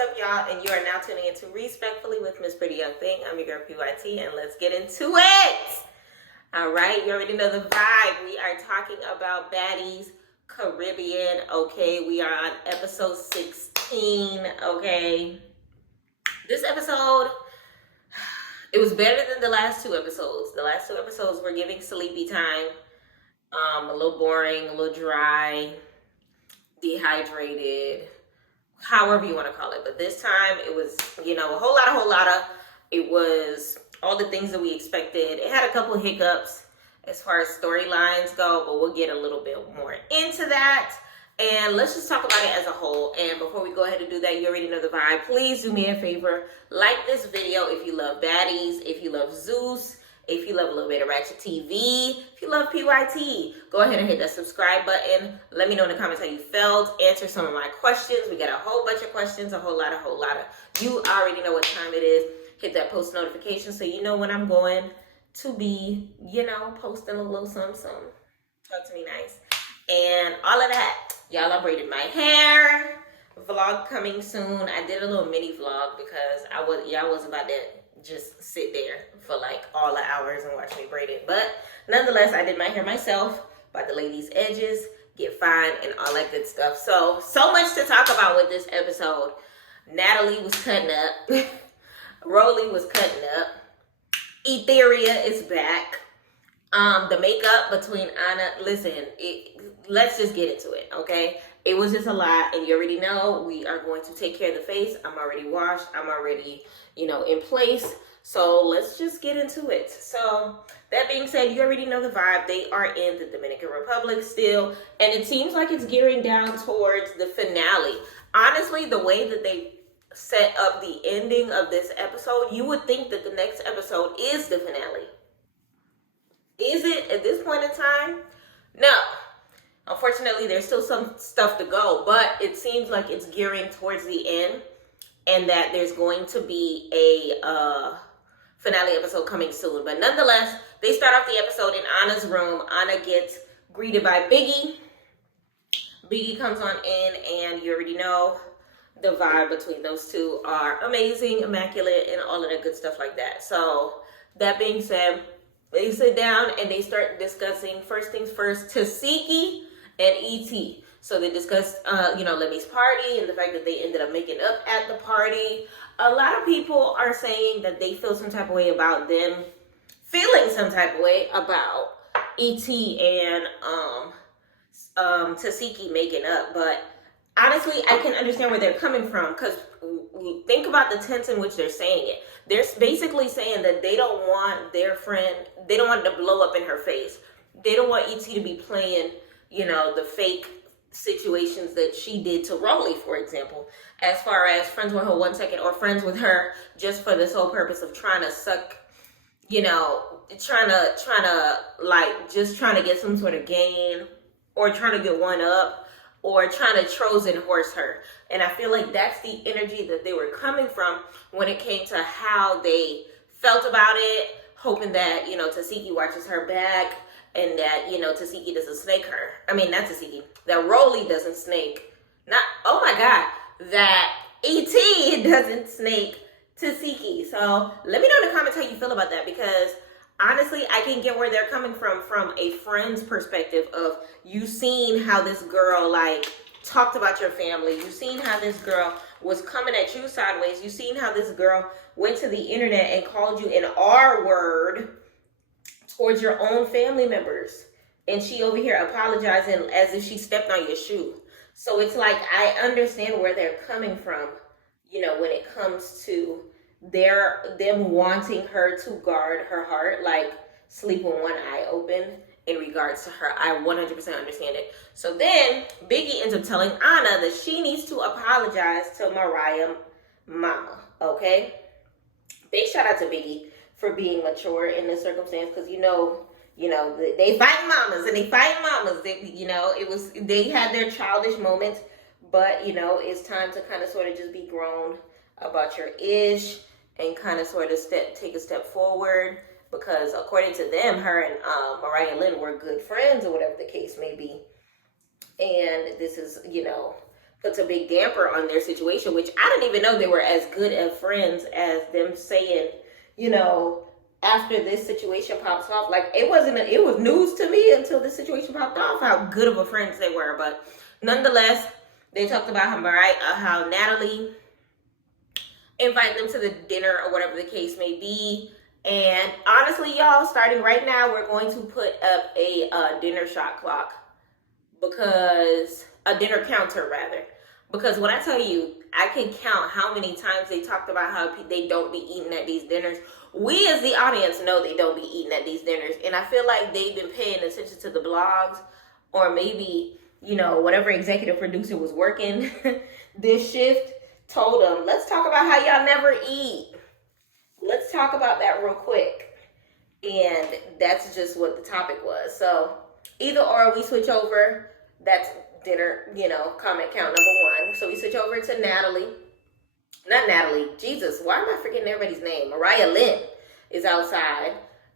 up, y'all? And you are now tuning into Respectfully with Miss Pretty Young Thing. I'm your girl, PYT, and let's get into it. All right, you already know the vibe. We are talking about Baddies, Caribbean, okay? We are on episode 16, okay? This episode, it was better than the last two episodes. The last two episodes were giving sleepy time. A little boring, a little dry, dehydrated, however you want to call it. But this time it was, a whole lot of, it was all the things that we expected. It had a couple of hiccups as far as storylines go, but we'll get a little bit more into that. And let's just talk about it as a whole. And before we go ahead and do that, you already know the vibe. Please do me a favor. Like this video if you love Baddies, if you love Zeus, if you love a little bit of Ratchet TV, if you love PYT, go ahead and hit that subscribe button. Let me know in the comments how you felt. Answer some of my questions. We got a whole bunch of questions, a whole lot of. You already know what time it is. Hit that post notification so you know when I'm going to be, posting a little something. Talk to me nice. And all of that. Y'all, I braided my hair. Vlog coming soon. I did a little mini vlog because y'all was about to just sit there for like all the hours and watch me braid it. But nonetheless, I did my hair myself, about to lay these edges, get fine, and all that good stuff. So much to talk about with this episode. Natalie was cutting up. Rolly was cutting up. Etheria is back. The makeup between Anna, listen, let's just get into it, okay? It was just a lot, and you already know we are going to take care of the face. I'm already washed. I'm already, in place. So let's just get into it. So that being said, you already know the vibe. They are in the Dominican Republic still, and it seems like it's gearing down towards the finale. Honestly, the way that they set up the ending of this episode, you would think that the next episode is the finale. Is it at this point in time? No. Unfortunately, there's still some stuff to go, but it seems like it's gearing towards the end and that there's going to be a finale episode coming soon. But nonetheless, they start off the episode in Anna's room. Anna gets greeted by Biggie. Biggie comes on in, and you already know the vibe between those two are amazing, immaculate, and all of that good stuff like that. So that being said, they sit down and they start discussing, first things first, Tasiki and E.T. So they discussed, Lemmy's party and the fact that they ended up making up at the party. A lot of people are saying that they feel some type of way about them feeling some type of way about E.T. and Tasiki making up. But honestly, I can understand where they're coming from, because think about the tense in which they're saying it. They're basically saying that they don't want their friend, they don't want it to blow up in her face. They don't want E.T. to be playing, the fake situations that she did to Rolly, for example, as far as friends with her 1 second or friends with her just for the sole purpose of trying to suck, trying to get some sort of gain, or trying to get one up, or trying to Trojan horse her. And I feel like that's the energy that they were coming from when it came to how they felt about it, hoping that, Tasiki watches her back, and that, Tasiki doesn't snake her. I mean, not Tasiki, that Rolly doesn't snake, that E.T. doesn't snake Tasiki. So let me know in the comments how you feel about that, because honestly, I can get where they're coming from a friend's perspective of, you seen how this girl, talked about your family. You seen how this girl was coming at you sideways. You seen how this girl went to the internet and called you an R word towards your own family members. And she over here apologizing as if she stepped on your shoe. So it's like, I understand where they're coming from, when it comes to them wanting her to guard her heart, like sleep with one eye open in regards to her. I 100% understand it. So then Biggie ends up telling Anna that she needs to apologize to Mariah mama, okay? Big shout out to Biggie for being mature in this circumstance, because they fight mamas and they fight mamas. They had their childish moments, but it's time to kind of sort of just be grown about your ish and kind of sort of take a step forward, because according to them, her and Mariah Lynn were good friends, or whatever the case may be. And this is, puts a big damper on their situation, which I didn't even know they were as good of friends as them saying, you know, after this situation pops off. Like, it was news to me until this situation popped off how good of a friends they were. But nonetheless, they talked about how Natalie invited them to the dinner or whatever the case may be. And honestly, y'all, starting right now, we're going to put up a dinner shot clock, because a dinner counter rather. Because when I tell you, I can count how many times they talked about how they don't be eating at these dinners. We as the audience know they don't be eating at these dinners. And I feel like they've been paying attention to the blogs, or maybe, you know, whatever executive producer was working this shift told them, let's talk about how y'all never eat. Let's talk about that real quick. And that's just what the topic was. So either or, we switch over. That's dinner, you know, comment count number 1. So we switch over to Natalie. Not Natalie. Jesus, why am I forgetting everybody's name? Mariah Lynn is outside,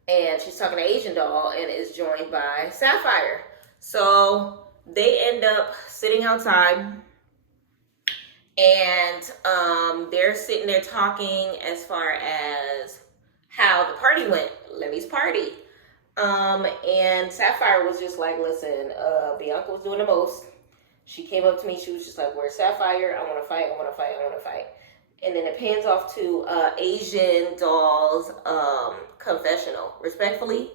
and she's talking to Asian Doll and is joined by Sapphire. So they end up sitting outside, and they're sitting there talking as far as how the party went, Lemmy's party. And Sapphire was just like, listen, Bianca was doing the most. She came up to me, she was just like, where's Sapphire? I want to fight, I want to fight, I want to fight. And then it pans off to Asian Doll's confessional. Respectfully,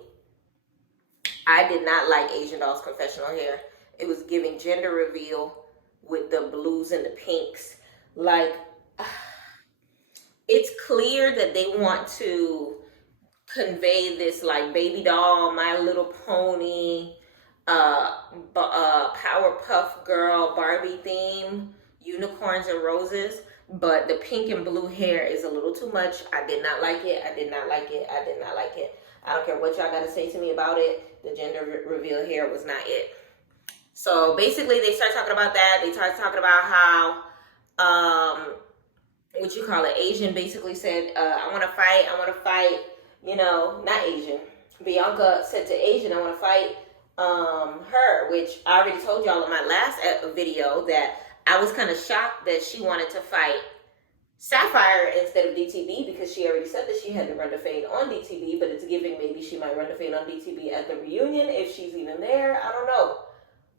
I did not like Asian Doll's confessional here. It was giving gender reveal with the blues and the pinks. Like, it's clear that they want to convey this like baby doll, My Little Pony, Powerpuff Girl, Barbie theme, unicorns and roses. But the pink and blue hair is a little too much. I did not like it. I did not like it. I did not like it. I don't care what y'all got to say to me about it. The gender reveal hair was not it. So basically, they start talking about that. They start talking about how, Asian basically said, I want to fight, you know, not Asian. Bianca said to Asian, I want to fight her, which I already told y'all in my last video that I was kind of shocked that she wanted to fight Sapphire instead of DTB, because she already said that she had to run the fade on DTB, but it's giving maybe she might run the fade on DTB at the reunion if she's even there. I don't know.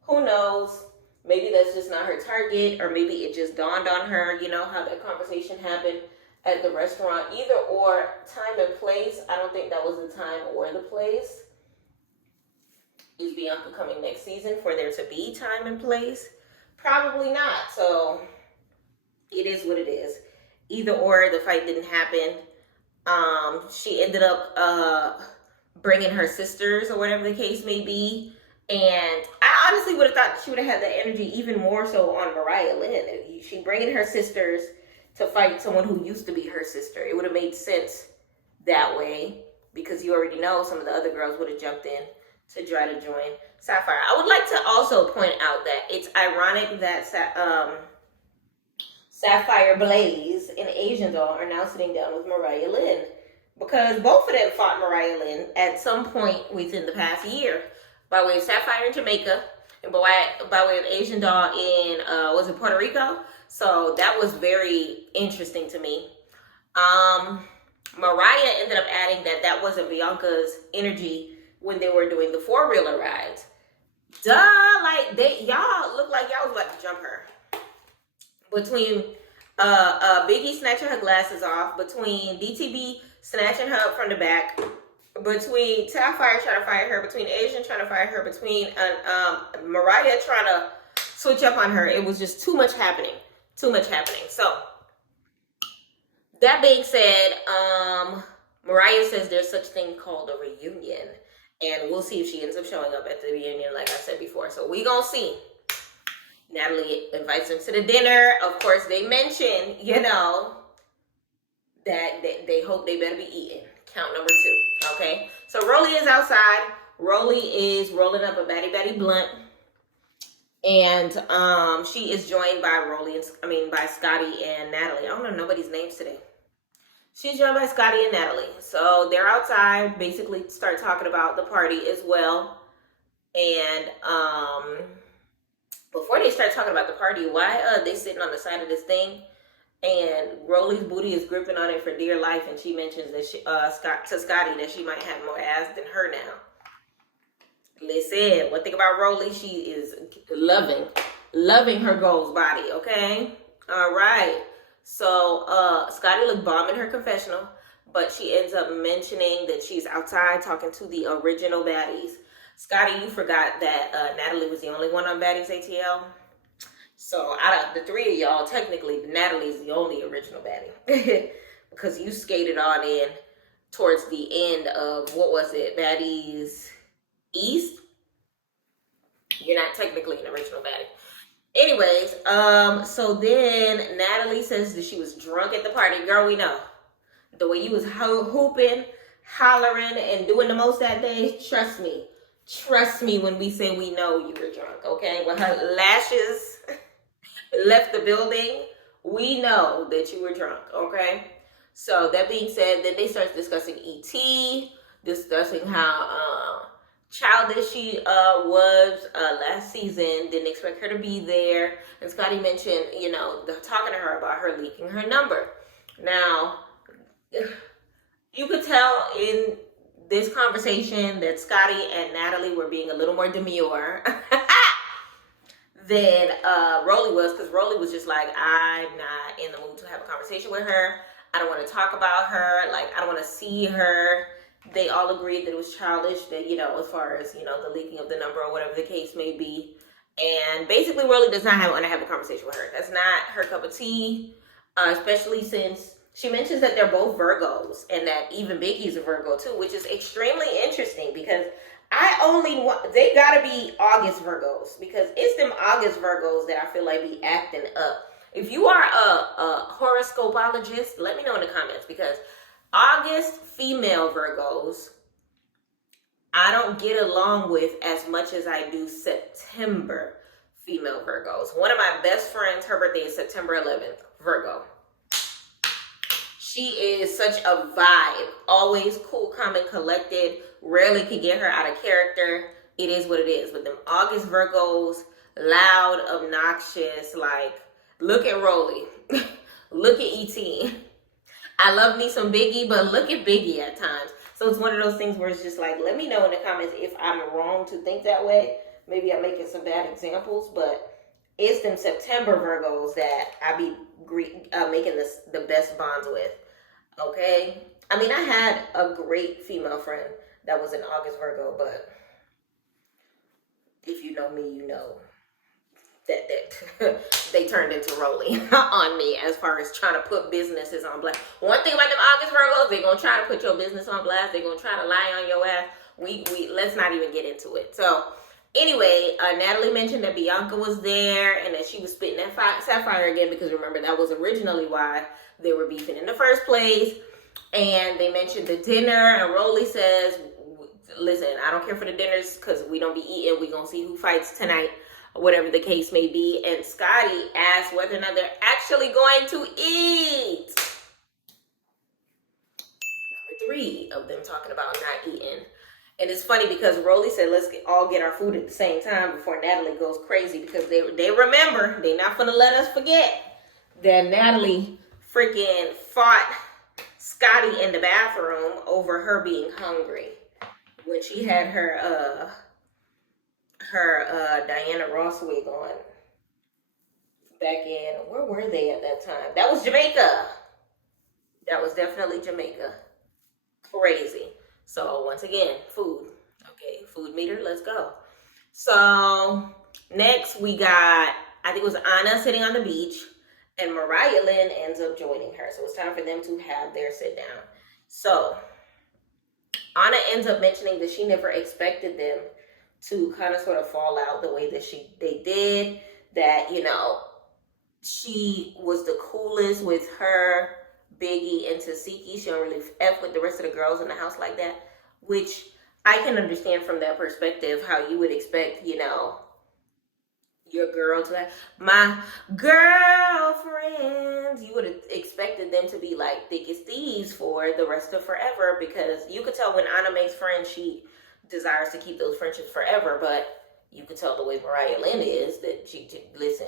Who knows? Maybe that's just not her target, or maybe it just dawned on her, you know, how that conversation happened at the restaurant. Either or, time and place. I don't think that was the time or the place. Is Bianca coming next season for there to be time and place? Probably not. So it is what it is. Either or, the fight didn't happen. She ended up bringing her sisters or whatever the case may be. And I honestly would have thought she would have had that energy even more so on Mariah Lynn. She bringing her sisters to fight someone who used to be her sister. It would have made sense that way, because you already know some of the other girls would have jumped in to try to join Sapphire. I would like to also point out that it's ironic that Sapphire Blaze and Asian Doll are now sitting down with Mariah Lynn, because both of them fought Mariah Lynn at some point within the past year, by way of Sapphire in Jamaica and by way of Asian Doll in, was it Puerto Rico? So that was very interesting to me. Mariah ended up adding that wasn't Bianca's energy when they were doing the 4-wheeler rides. Duh, like y'all look like y'all was about to jump her. Between Biggie snatching her glasses off, between DTB snatching her up from the back, between Sapphire trying to fire her, between Asian trying to fire her, between Mariah trying to switch up on her, it was just too much happening. Too much happening. So that being said, Mariah says there's such thing called a reunion, and we'll see if she ends up showing up at the reunion, like I said before. So we gonna see. Natalie invites them to the dinner. Of course, they mention, you know, that they hope they better be eating. Count number 2. Okay. So Rolly is outside. Rolly is rolling up a Baddy blunt. And she is joined by by Scotty and Natalie. I don't know nobody's names today. She's joined by Scotty and Natalie. So they're outside, basically start talking about the party as well. And before they start talking about the party, why they sitting on the side of this thing and Rolly's booty is gripping on it for dear life, and she mentions that Scotty that she might have more ass than her now. Listen, one thing about Rolly, she is loving her goals body, okay? All right. So Scotty looked bomb in her confessional, but she ends up mentioning that she's outside talking to the original baddies. Scotty, you forgot that Natalie was the only one on Baddies ATL. So out of the three of y'all, technically Natalie's the only original baddie. Because you skated on in towards the end of, what was it, Baddies East? You're not technically an original baddie. Anyways, so then Natalie says that she was drunk at the party. Girl, we know. The way you was hooping, hollering, and doing the most that day, trust me. Trust me when we say we know you were drunk, okay? When her lashes left the building, we know that you were drunk, okay? So that being said, then they start discussing E.T., discussing how childish she was last season, didn't expect her to be there. And Scotty mentioned, talking to her about her leaking her number. Now, you could tell in this conversation that Scotty and Natalie were being a little more demure than Rolly was, because Rolly was just like, I'm not in the mood to have a conversation with her. I don't want to talk about her. Like, I don't want to see her. They all agreed that it was childish, that, as far as, the leaking of the number or whatever the case may be. And basically, Rolly does not want to have a conversation with her. That's not her cup of tea, especially since she mentions that they're both Virgos and that even Biggie's a Virgo too, which is extremely interesting because they gotta be August Virgos, because it's them August Virgos that I feel like be acting up. If you are a horoscopeologist, let me know in the comments, because August female Virgos, I don't get along with as much as I do September female Virgos. One of my best friends, her birthday is September 11th, Virgo. She is such a vibe, always cool, calm, and collected. Rarely can get her out of character. It is what it is. But them August Virgos, loud, obnoxious, like, look at Rolly. Look at E.T. I love me some Biggie, but look at Biggie at times. So it's one of those things where it's just like, let me know in the comments if I'm wrong to think that way. Maybe I'm making some bad examples, but it's them September Virgos that I be making the best bonds with. Okay? I mean, I had a great female friend that was an August Virgo, but if you know me, you know that they turned into Rolly on me as far as trying to put businesses on blast. One thing about them August Virgos, they're going to try to put your business on blast. They're going to try to lie on your ass. We let's not even get into it. So anyway, Natalie mentioned that Bianca was there and that she was spitting that Sapphire again, because remember, that was originally why they were beefing in the first place. And they mentioned the dinner, and Rolly says, listen, I don't care for the dinners because we don't be eating. We going to see who fights tonight, whatever the case may be. And Scotty asked whether or not they're actually going to eat. Number 3 of them talking about not eating. And it's funny because Rolly said, let's all get our food at the same time before Natalie goes crazy, because they remember, they're not going to let us forget that Natalie freaking fought Scotty in the bathroom over her being hungry when she had her Diana Ross wig on back in, where were they at that time? That was Jamaica. That was definitely Jamaica. Crazy. So once again, food. Okay, food meter, let's go. So next we got, I think it was Anna sitting on the beach, and Mariah Lynn ends up joining her. So it's time for them to have their sit down. So Anna ends up mentioning that she never expected them to kind of sort of fall out the way that they did. That, she was the coolest with her, Biggie, and Tasiki. She don't really F with the rest of the girls in the house like that, which I can understand from that perspective, how you would expect, your girl to have, my girlfriends, you would have expected them to be like thick as thieves for the rest of forever, because you could tell when Anna makes friends, she desires to keep those friendships forever. But you could tell the way Mariah Lynn is that listen.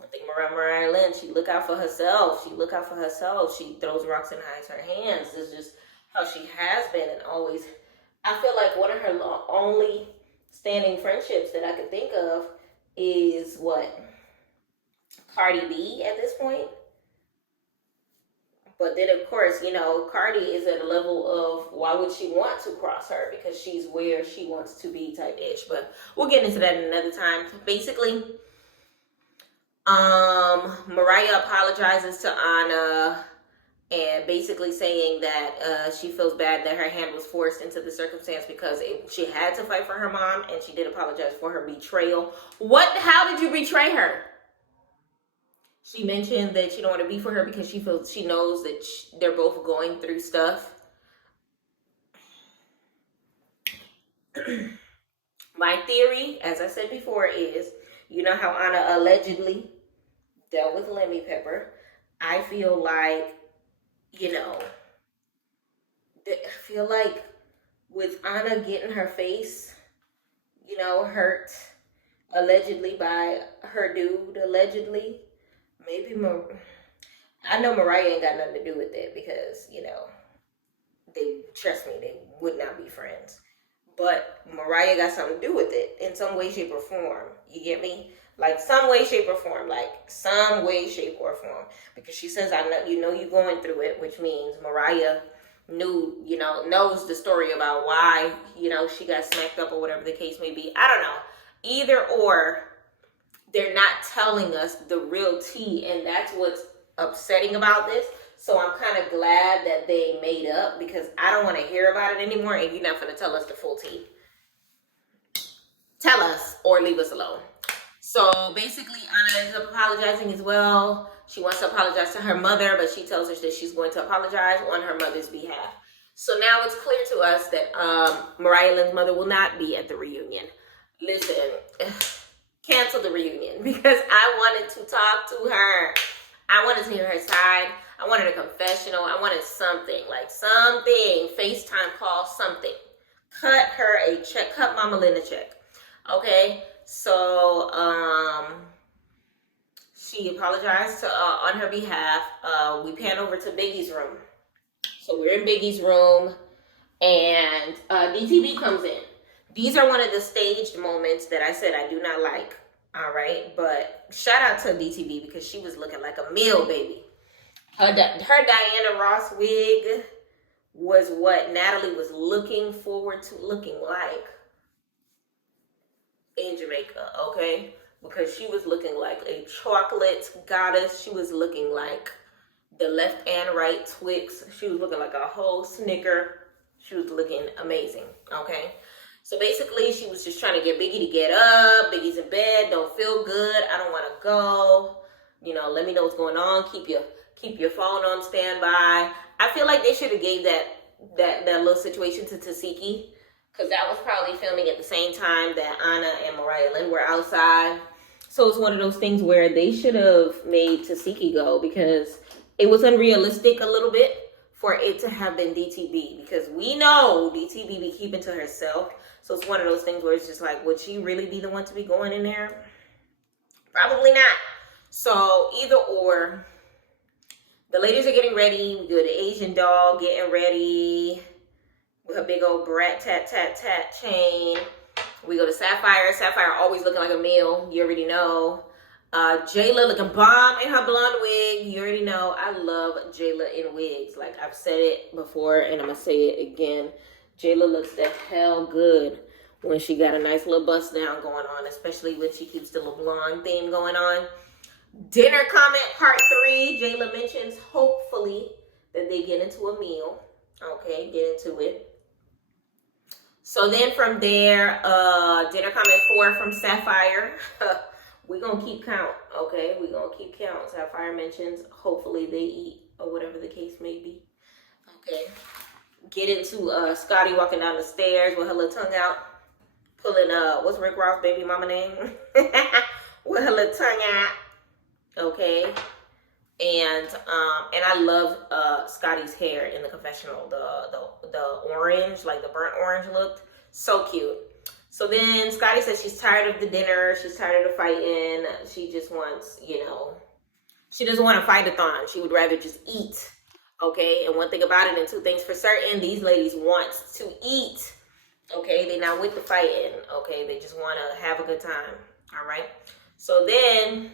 I think Mariah Lynn, she look out for herself. She look out for herself. She throws rocks and hides her hands. This is just how she has been and always. I feel like one of her only standing friendships that I could think of is what? Cardi B at this point. But then, of course, you know, Cardi is at a level of why would she want to cross her? Because she's where she wants to be type ish. But we'll get into that another time. Basically, Mariah apologizes to Anna and basically saying that she feels bad that her hand was forced into the circumstance because she had to fight for her mom, and she did apologize for her betrayal. How did you betray her? She mentioned that she don't want to be for her because she knows that they're both going through stuff. My theory, as I said before, is, you know how Anna allegedly dealt with Lemmy Pepper. I feel like, you know, with Anna getting her face, you know, hurt allegedly by her dude, allegedly. Maybe I know Mariah ain't got nothing to do with it because, you know, trust me, they would not be friends. But Mariah got something to do with it in some way, shape, or form. You get me? Like some way, shape, or form. Because she says, I know you're going through it, which means Mariah knows the story about why, you know, she got smacked up or whatever the case may be. I don't know. Either or, they're not telling us the real tea, and that's what's upsetting about this. So I'm kind of glad that they made up because I don't want to hear about it anymore, and you're not going to tell us the full tea. Tell us or leave us alone. So basically, Anna ends up apologizing as well. She wants to apologize to her mother, but she tells us that she's going to apologize on her mother's behalf. So now it's clear to us that Mariah Lynn's mother will not be at the reunion. Listen, cancel the reunion because I wanted to talk to her. I wanted to hear her side. I wanted a confessional. I wanted something, FaceTime call, something. Cut her a check. Cut Mama Lynn a check. Okay, so she apologized on her behalf. We pan over to Biggie's room. So we're in Biggie's room, and DTV comes in. These are one of the staged moments that I said I do not like. All right, but shout out to DTV because she was looking like a meal baby. Her Diana Ross wig was what Natalie was looking forward to looking like in Jamaica, okay? Because she was looking like a chocolate goddess. She was looking like the left and right Twix. She was looking like a whole Snicker. She was looking amazing, okay? So basically, she was just trying to get Biggie to get up. Biggie's in bed, don't feel good. I don't want to go. You know, let me know what's going on. Keep your phone on standby. I feel like they should have gave that little situation to Tasiki, because that was probably filming at the same time that Anna and Mariah Lynn were outside. So it's one of those things where they should have made Tasiki go, because it was unrealistic a little bit for it to have been DTB, because we know DTB be keeping to herself. So it's one of those things where it's just like, would she really be the one to be going in there? Probably not. So either or. The ladies are getting ready. We do the Asian doll getting ready with her big old brat tat chain. We go to Sapphire. Sapphire always looking like a meal. You already know. Jayla looking bomb in her blonde wig. You already know. I love Jayla in wigs. Like I've said it before and I'm going to say it again. Jayla looks the hell good when she got a nice little bust down going on, especially when she keeps the little blonde theme going on. Dinner comment part 3. Jayla mentions hopefully that they get into a meal. Okay, get into it. So then from there, dinner comment 4 from Sapphire. We're going to keep count, okay? We're going to keep count. Sapphire mentions hopefully they eat or whatever the case may be. Okay. Get into Scotty walking down the stairs with her little tongue out. Pulling, what's Rick Ross' baby mama name? With her little tongue out. Okay. And I love Scotty's hair in the confessional. The orange, like the burnt orange looked so cute. So then Scotty says she's tired of the dinner. She's tired of the fighting. She just wants, she doesn't want to fight-a-thon. She would rather just eat. Okay, and one thing about it, and two things for certain, these ladies want to eat. Okay, they're not with the fighting. Okay, they just want to have a good time. All right. So then,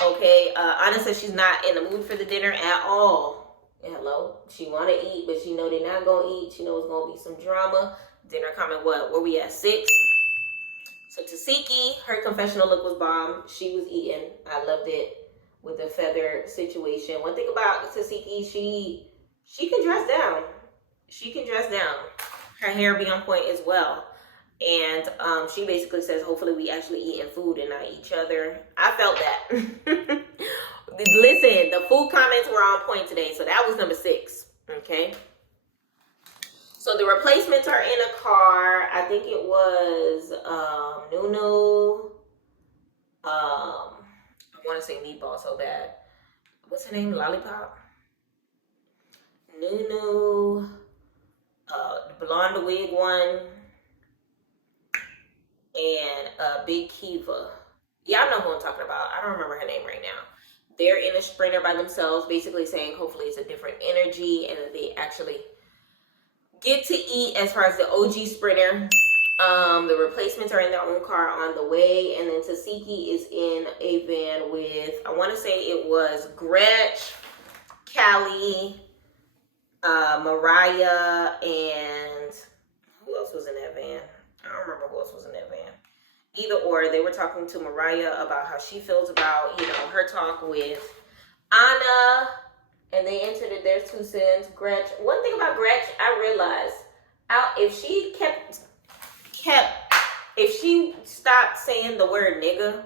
okay, Anna says she's not in the mood for the dinner at all. Hello, she want to eat, but she know they're not gonna eat. She knows it's gonna be some drama. Dinner coming. What? Where we at? 6. So Tasiki, her confessional look was bomb. She was eating. I loved it with the feather situation. One thing about Tasiki, she can dress down. She can dress down. Her hair be on point as well. And she basically says, hopefully we actually eating food and not each other. I felt that. Listen, the food comments were on point today. So that was number 6. Okay. So the replacements are in a car. I think it was Nunu. I want to say Meatball so bad. What's her name? Lollipop? Nunu. The blonde wig one. And Big Kiva. Y'all know who I'm talking about. I don't remember her name right now. They're in a sprinter by themselves, basically saying hopefully it's a different energy and that they actually get to eat as far as the OG sprinter. The replacements are in their own car on the way. And then Tasiki is in a van with, I want to say it was Gretch, Callie, Mariah, and who else was in that van? I don't remember who else was in that van. Either or, they were talking to Mariah about how she feels about, her talk with Anna. And they entered their 2 cents. Gretch. One thing about Gretch, I realized, if she stopped saying the word nigga,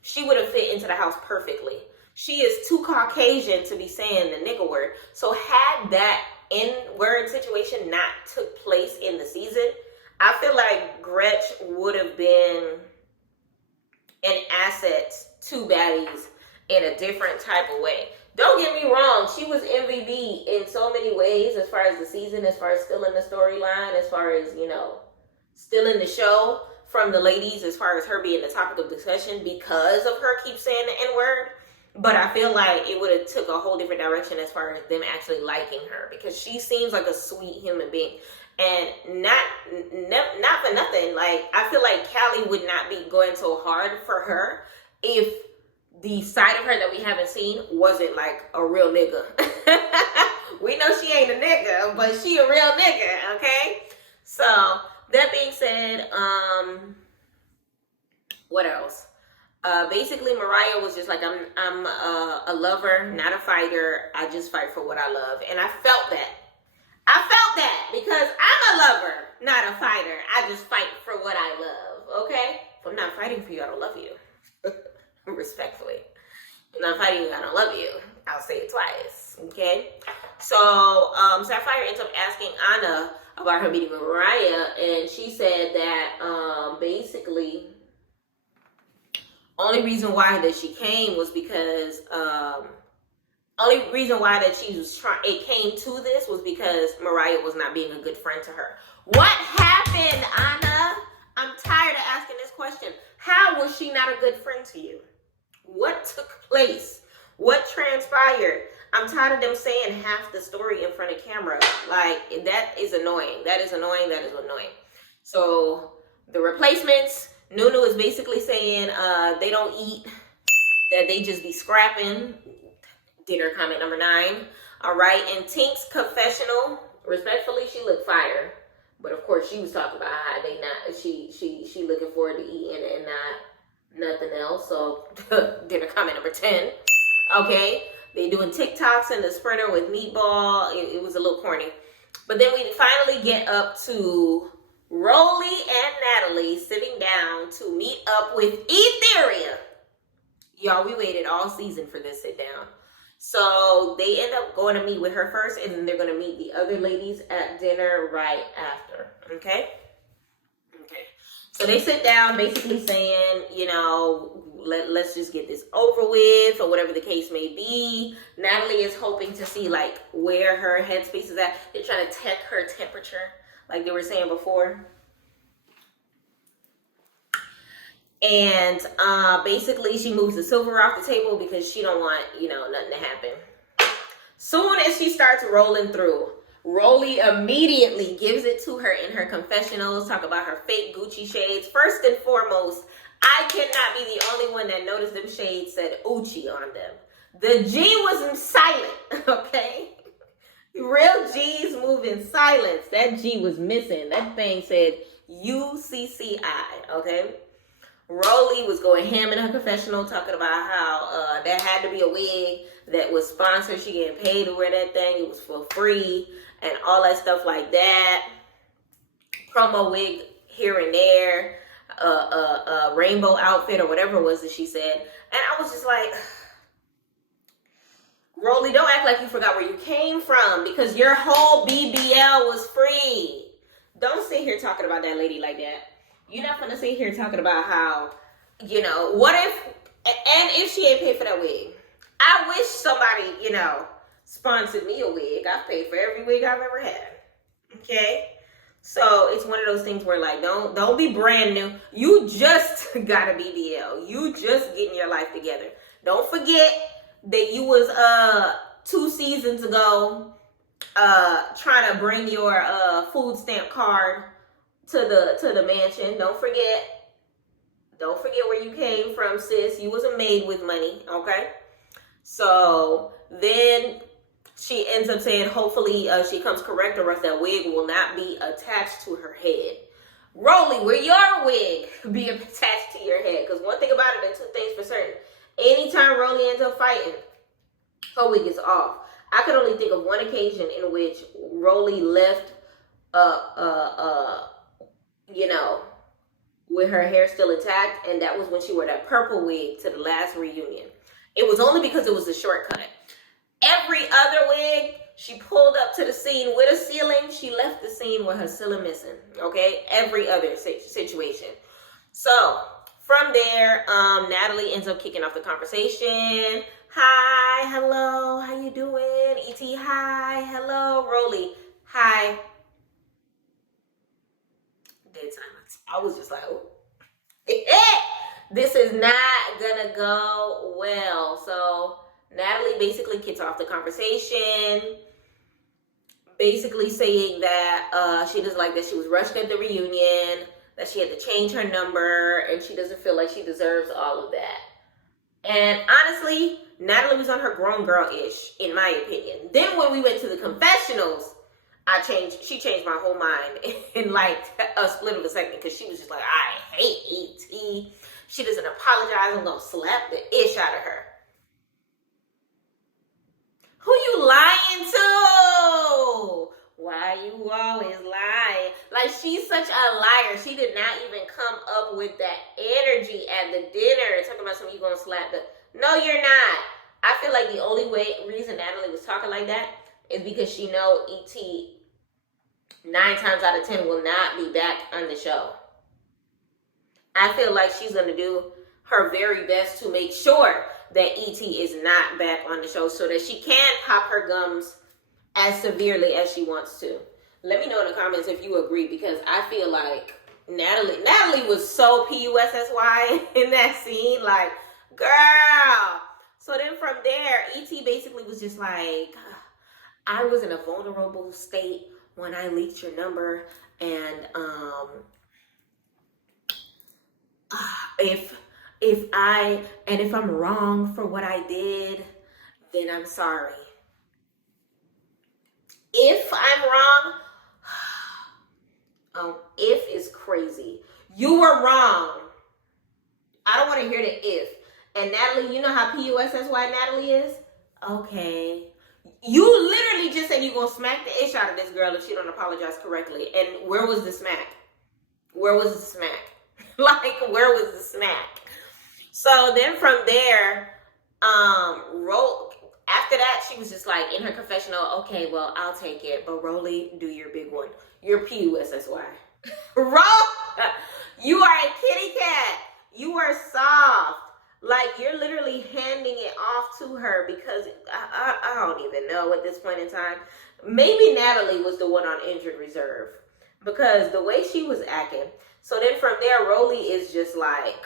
she would have fit into the house perfectly. She is too Caucasian to be saying the nigga word. So had that N-word situation not took place in the season, I feel like Gretch would have been an asset to Baddies in a different type of way. Don't get me wrong, she was MVP in so many ways as far as the season, as far as still in the storyline, as far as, still in the show from the ladies, as far as her being the topic of discussion because of her keep saying the N-word. But I feel like it would have took a whole different direction as far as them actually liking her, because she seems like a sweet human being. And not for nothing, like, I feel like Callie would not be going so hard for her if the side of her that we haven't seen wasn't like a real nigga. We know she ain't a nigga, but she a real nigga, okay? So that being said, what else? Basically Mariah was just like, I'm a lover, not a fighter. I just fight for what I love. And I felt that. Because I'm a lover, not a fighter. I just fight for what I love, okay? If I'm not fighting for you, I don't love you. Respectfully. I'm not fighting you, I don't love you. I'll say it twice, okay? So, Sapphire ends up asking Anna about her meeting with Mariah, and she said that, basically, only reason why that she came was because, only reason why that she was it came to this was because Mariah was not being a good friend to her. What happened, Anna? I'm tired of asking this question. How was she not a good friend to you? What took place? What transpired? I'm tired of them saying half the story in front of camera. Like, that is annoying. That is annoying. So the replacements, Nunu is basically saying they don't eat, that they just be scrapping. Dinner comment number 9. All right. And Tink's confessional, respectfully, she looked fire. But of course, she was talking about how they not, she looking forward to eating and not nothing else. So dinner comment number 10. Okay. They doing TikToks in the sprinter with Meatball. It was a little corny. But then we finally get up to Rolly and Natalie sitting down to meet up with Etheria. Y'all, we waited all season for this sit down. So they end up going to meet with her first, and then they're going to meet the other ladies at dinner right after. Okay? Okay. So they sit down basically saying, let's just get this over with, or whatever the case may be. Natalie is hoping to see, like, where her headspace is at. They're trying to check her temperature, like they were saying before. And basically she moves the silver off the table because she don't want, nothing to happen. Soon as she starts rolling through, Rolly immediately gives it to her in her confessionals, talk about her fake Gucci shades. First and foremost, I cannot be the only one that noticed them shades said Uchi on them. The G was silent, okay? Real G's move in silence. That G was missing. That thing said UCCI, okay? Rolly was going ham in her confessional, talking about how there had to be a wig that was sponsored. She getting paid to wear that thing. It was for free and all that stuff like that. Promo wig here and there, rainbow outfit or whatever it was that she said. And I was just like, Rolly, don't act like you forgot where you came from because your whole BBL was free. Don't sit here talking about that lady like that. You're not gonna sit here talking about how, what if, and if she ain't paid for that wig. I wish somebody, sponsored me a wig. I've paid for every wig I've ever had. Okay? So it's one of those things where like, don't be brand new. You just got a BBL. You just getting your life together. Don't forget that you was 2 seasons ago trying to bring your food stamp card to the mansion. Don't forget where you came from, sis. You wasn't made with money, okay? So then she ends up saying, hopefully she comes correct, or else that wig will not be attached to her head. Rolly, will your wig be attached to your head? Because one thing about it, and 2 things for certain. Anytime Rolly ends up fighting, her wig is off. I could only think of one occasion in which Rolly left with her hair still intact, and that was when she wore that purple wig to the last reunion. It was only because it was a shortcut. Every other wig, she pulled up to the scene with a ceiling. She left the scene with her ceiling missing, okay? Every other situation. So, from there, Natalie ends up kicking off the conversation. Hi, hello, how you doing? E.T., hi, hello. Rolly, hi. Dead silence. I was just like, oh. This is not gonna go well. So Natalie basically kicks off the conversation, basically saying that she doesn't like that she was rushed at the reunion, that she had to change her number, and she doesn't feel like she deserves all of that. And honestly, Natalie was on her grown girl-ish, in my opinion. Then when we went to the confessionals, she changed my whole mind in like a split of a second, because she was just like, I hate E.T. She doesn't apologize. I'm going to slap the ish out of her. Who you lying to? Why you always lying? Like, she's such a liar. She did not even come up with that energy at the dinner. Talking about something you going to slap the... No, you're not. I feel like the only reason Natalie was talking like that is because she know E.T. 9 times out of 10 will not be back on the show. I feel like she's going to do her very best to make sure that E.T. is not back on the show so that she can pop her gums as severely as she wants to. Let me know in the comments if you agree, because I feel like Natalie was so PUSSY in that scene. Like, girl. So then from there, E.T. basically was just like, I was in a vulnerable state when I leaked your number, and if I'm wrong for what I did, then I'm sorry. If I'm wrong, if is crazy. You were wrong. I don't want to hear the if. And Natalie, you know how PUSSY Natalie is? Okay. You literally just said you're going to smack the ish out of this girl if she don't apologize correctly. And where was the smack? Where was the smack? Like, where was the smack? So then from there, after that, she was just like, in her confessional, okay, well, I'll take it. But Rolly, do your big one. You're PUSSY. You are a kitty cat. You are soft. Like, you're literally handing it off to her because I don't even know at this point in time. Maybe Natalie was the one on injured reserve because the way she was acting. So then from there, Rolly is just like,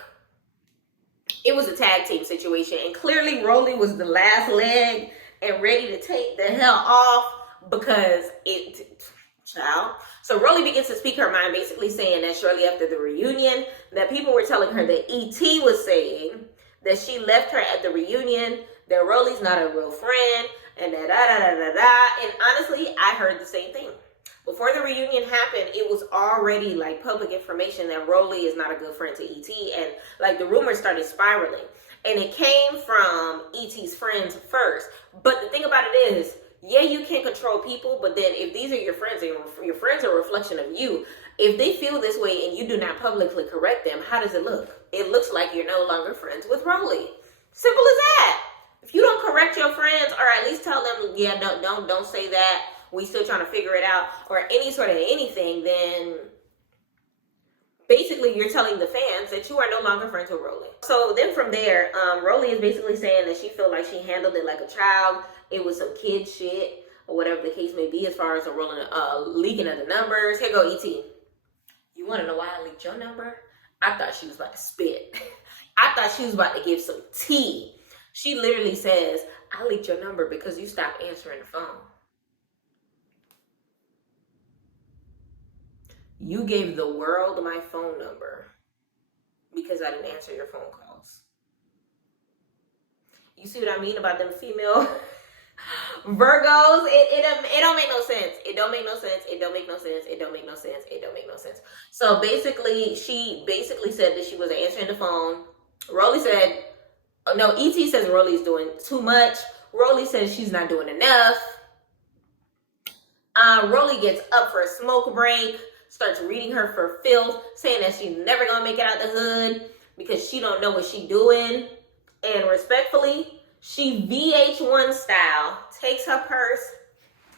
it was a tag team situation, and clearly Rolly was the last leg and ready to take the hell off because child. So Rolly begins to speak her mind, basically saying that shortly after the reunion, that people were telling her that E.T. was saying that she left her at the reunion, that Rolly's not a real friend, and da da da da da da. And honestly, I heard the same thing. Before the reunion happened, it was already like public information that Rolly is not a good friend to E.T. And like the rumors started spiraling. And it came from E.T.'s friends first. But the thing about it is, yeah, you can't control people, but then if these are your friends and your friends are a reflection of you, if they feel this way and you do not publicly correct them, how does it look? It looks like you're no longer friends with Rolly. Simple as that. If you don't correct your friends, or at least tell them, yeah, don't say that, we still trying to figure it out, or any sort of anything, then basically you're telling the fans that you are no longer friends with Rolly. So then from there, Rolly is basically saying that she felt like she handled it like a child. It was some kid shit, or whatever the case may be, as far as the leaking of the numbers. Here go E.T. You want to know why I leaked your number? I thought she was about to spit. I thought she was about to give some tea. She literally says, I leaked your number because you stopped answering the phone. You gave the world my phone number because I didn't answer your phone calls. You see what I mean about them female Virgos? It don't make no sense. It don't make no sense. It don't make no sense. It don't make no sense. It don't make no sense. So basically, she basically said that she wasn't answering the phone. Rolly said, oh, no, E.T. says Rolly's doing too much. Rolly says she's not doing enough. Rolly gets up for a smoke break, starts reading her for filth, saying that she's never gonna make it out the hood because she don't know what she doing. And respectfully, she VH1 style takes her purse,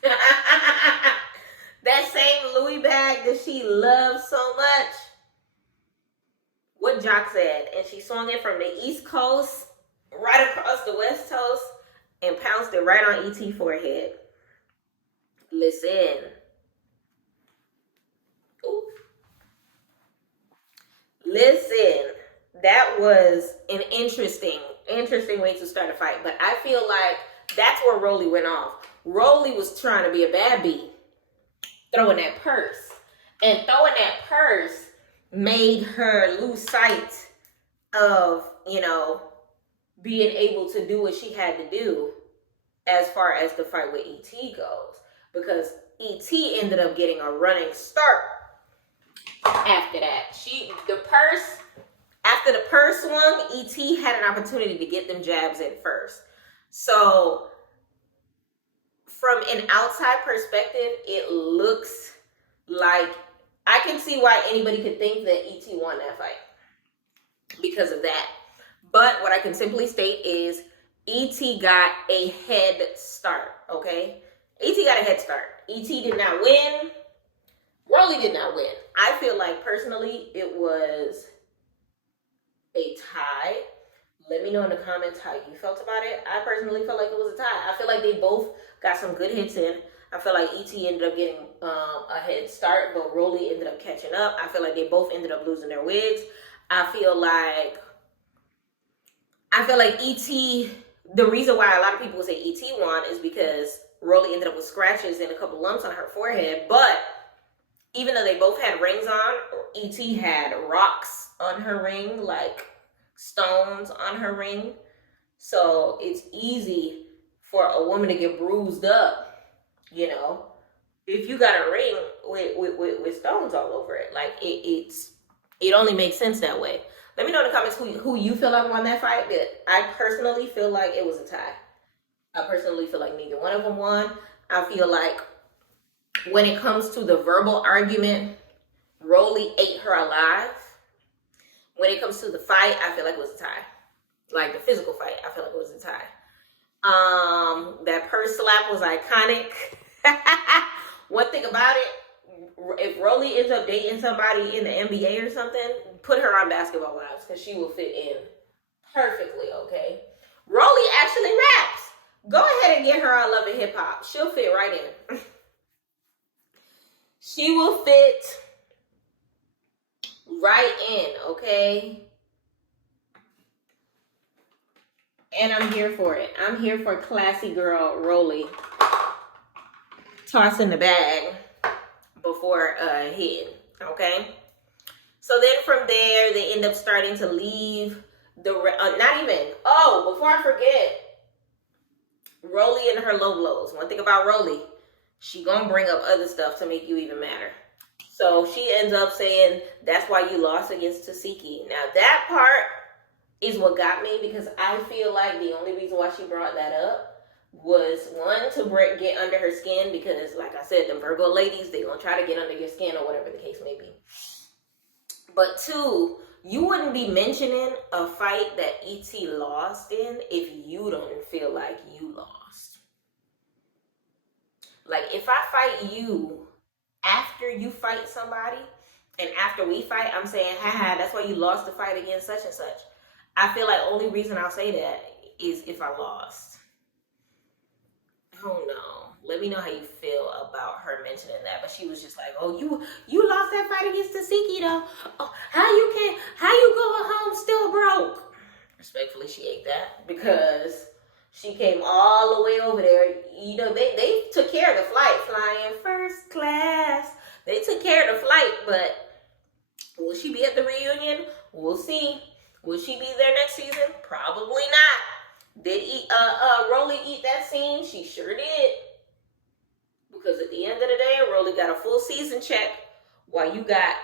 that same Louis bag that she loves so much, what Jock said, and she swung it from the East Coast right across the West Coast and pounced it right on E.T. forehead. Listen. Ooh. Listen. That was an interesting way to start a fight. But I feel like that's where Rolly went off. Rolly was trying to be a bad bee, throwing that purse. And throwing that purse made her lose sight of, being able to do what she had to do as far as the fight with E.T. goes. Because E.T. ended up getting a running start after that. After the purse swung, E.T. had an opportunity to get them jabs in first. So, from an outside perspective, it looks like, I can see why anybody could think that E.T. won that fight because of that. But what I can simply state is E.T. got a head start, okay? E.T. got a head start. E.T. did not win. Rolly did not win. I feel like, personally, it was a tie. Let me know in the comments how you felt about it. I personally felt like it was a tie. I feel like they both got some good hits in. I feel like E.T. ended up getting a head start, but Rolly ended up catching up. I feel like they both ended up losing their wigs. I feel like E.T., the reason why a lot of people say E.T. won is because Rolly ended up with scratches and a couple lumps on her forehead. But even though they both had rings on, E.T. had rocks on her ring, like stones on her ring. So it's easy for a woman to get bruised up, if you got a ring with stones all over it. Like it only makes sense that way. Let me know in the comments who you feel like won that fight. But I personally feel like it was a tie. I personally feel like neither one of them won. I feel like when it comes to the verbal argument, Rolly ate her alive. When it comes to the fight, I feel like it was a tie. Like the physical fight, I feel like it was a tie. That purse slap was iconic. One thing about it, if Rolly ends up dating somebody in the NBA or something, put her on Basketball Wives because she will fit in perfectly, okay? Rolly actually raps. Go ahead and get her on Love and Hip Hop. She'll fit right in. She will fit right in, okay? And I'm here for it. I'm here for classy girl Rolly tossing the bag before hitting. Okay. So then from there, they end up starting to leave the not even. Oh, before I forget, Rolly and her low blows. One thing about Rolly, she gonna bring up other stuff to make you even madder. So she ends up saying that's why you lost against Tasiki. Now that part is what got me, because I feel like the only reason why she brought that up was, one, to get under her skin, because like I said, them Virgo ladies, they gonna try to get under your skin or whatever the case may be. But two, you wouldn't be mentioning a fight that ET lost in if you don't feel like you lost. Like, if I fight you after you fight somebody, and after we fight, I'm saying, haha, that's why you lost the fight against such and such. I feel like only reason I'll say that is if I lost. I don't know. Let me know how you feel about her mentioning that. But she was just like, oh, you lost that fight against Tasiki though. Oh, how you going home still broke? Respectfully, she ate that, because she came all the way over there. You know, they took care of the flight, flying first class. They took care of the flight, but will she be at the reunion? We'll see. Will she be there next season? Probably not. Did Rolly eat that scene? She sure did. Because at the end of the day, Rolly got a full season check, while you got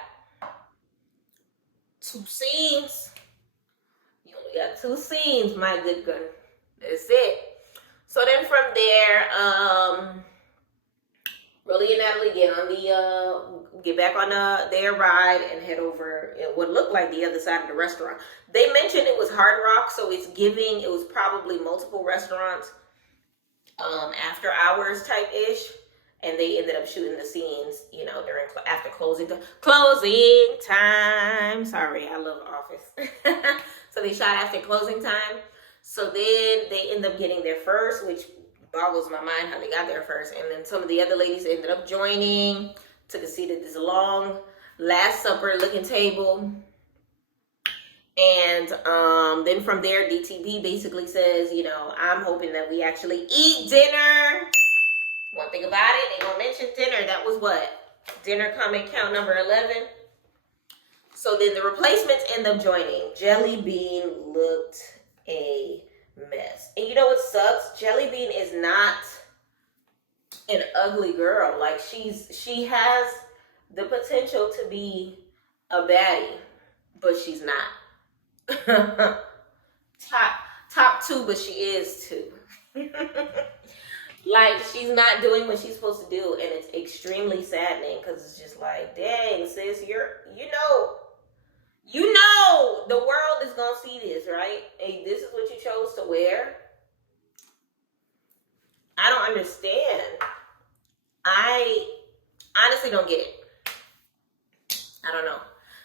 2 scenes. You only got 2 scenes, my good girl. That's it. So then from there, Rolly and Natalie get back on their ride and head over what looked like the other side of the restaurant. They mentioned it was Hard Rock, so it was probably multiple restaurants, after hours type ish, and they ended up shooting the scenes, after closing time. Sorry, I love Office. So they shot after closing time. So then they end up getting there first, which boggles my mind how they got there first. And then some of the other ladies ended up joining, took a seat at this long Last Supper looking table. And then from there, DTB basically says, I'm hoping that we actually eat dinner. One thing about it, they gonna mention dinner. That was what? Dinner comment count number 11. So then the replacements end up joining. Jelly Bean looked a mess. And you know what sucks? Jelly Bean is not an ugly girl. Like, she has the potential to be a baddie, but she's not. top 2, but she is 2. Like, she's not doing what she's supposed to do, and it's extremely saddening, because it's just like, dang, sis, the world is gonna see this, right? And this is what you chose to wear. I don't understand. I honestly don't get it. I don't know.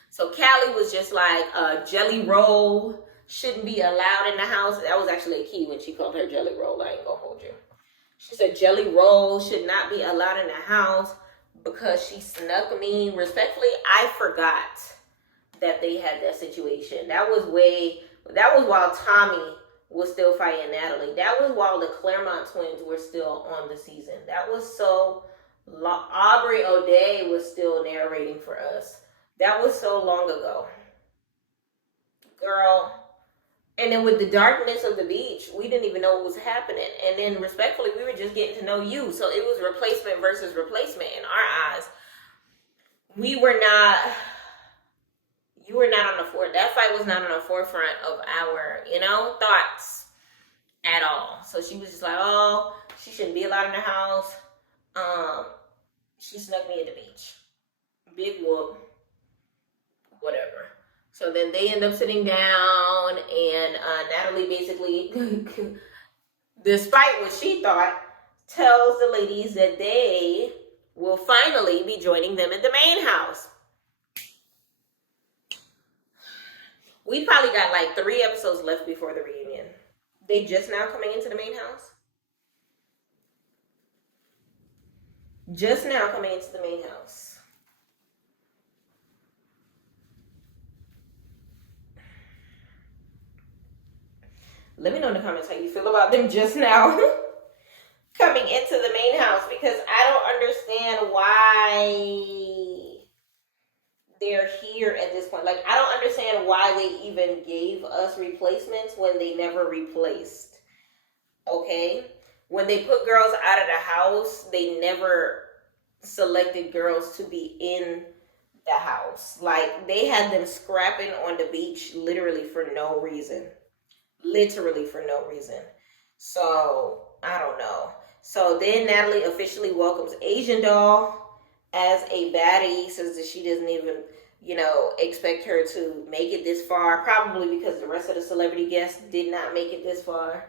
So Callie was just like, jelly roll shouldn't be allowed in the house. That was actually a key when she called her jelly roll. I ain't gonna hold you. She said jelly roll should not be allowed in the house because she snuck me. Respectfully, I forgot that they had that situation. That was while Tommy was still fighting Natalie. That was while the Claremont twins were still on the season. That was so long. Aubrey O'Day was still narrating for us. That was so long ago. Girl. And then with the darkness of the beach, we didn't even know what was happening. And then respectfully, we were just getting to know you. So it was replacement versus replacement in our eyes. You were not on the forefront. That fight was not on the forefront of our, thoughts at all. So she was just like, oh, she shouldn't be allowed in the house. She snuck me at the beach. Big whoop. Whatever. So then they end up sitting down, and Natalie basically, despite what she thought, tells the ladies that they will finally be joining them in the main house. We probably got like 3 episodes left before the reunion. They just now coming into the main house? Just now coming into the main house. Let me know in the comments how you feel about them just now coming into the main house, because I don't understand why they're here at this point. Like, I don't understand why they even gave us replacements when they never replaced. Okay? When they put girls out of the house, they never selected girls to be in the house. Like, they had them scrapping on the beach literally for no reason. Literally for no reason. So, I don't know. So then Natalie officially welcomes Asian Doll as a baddie, says that she doesn't even, expect her to make it this far, probably because the rest of the celebrity guests did not make it this far.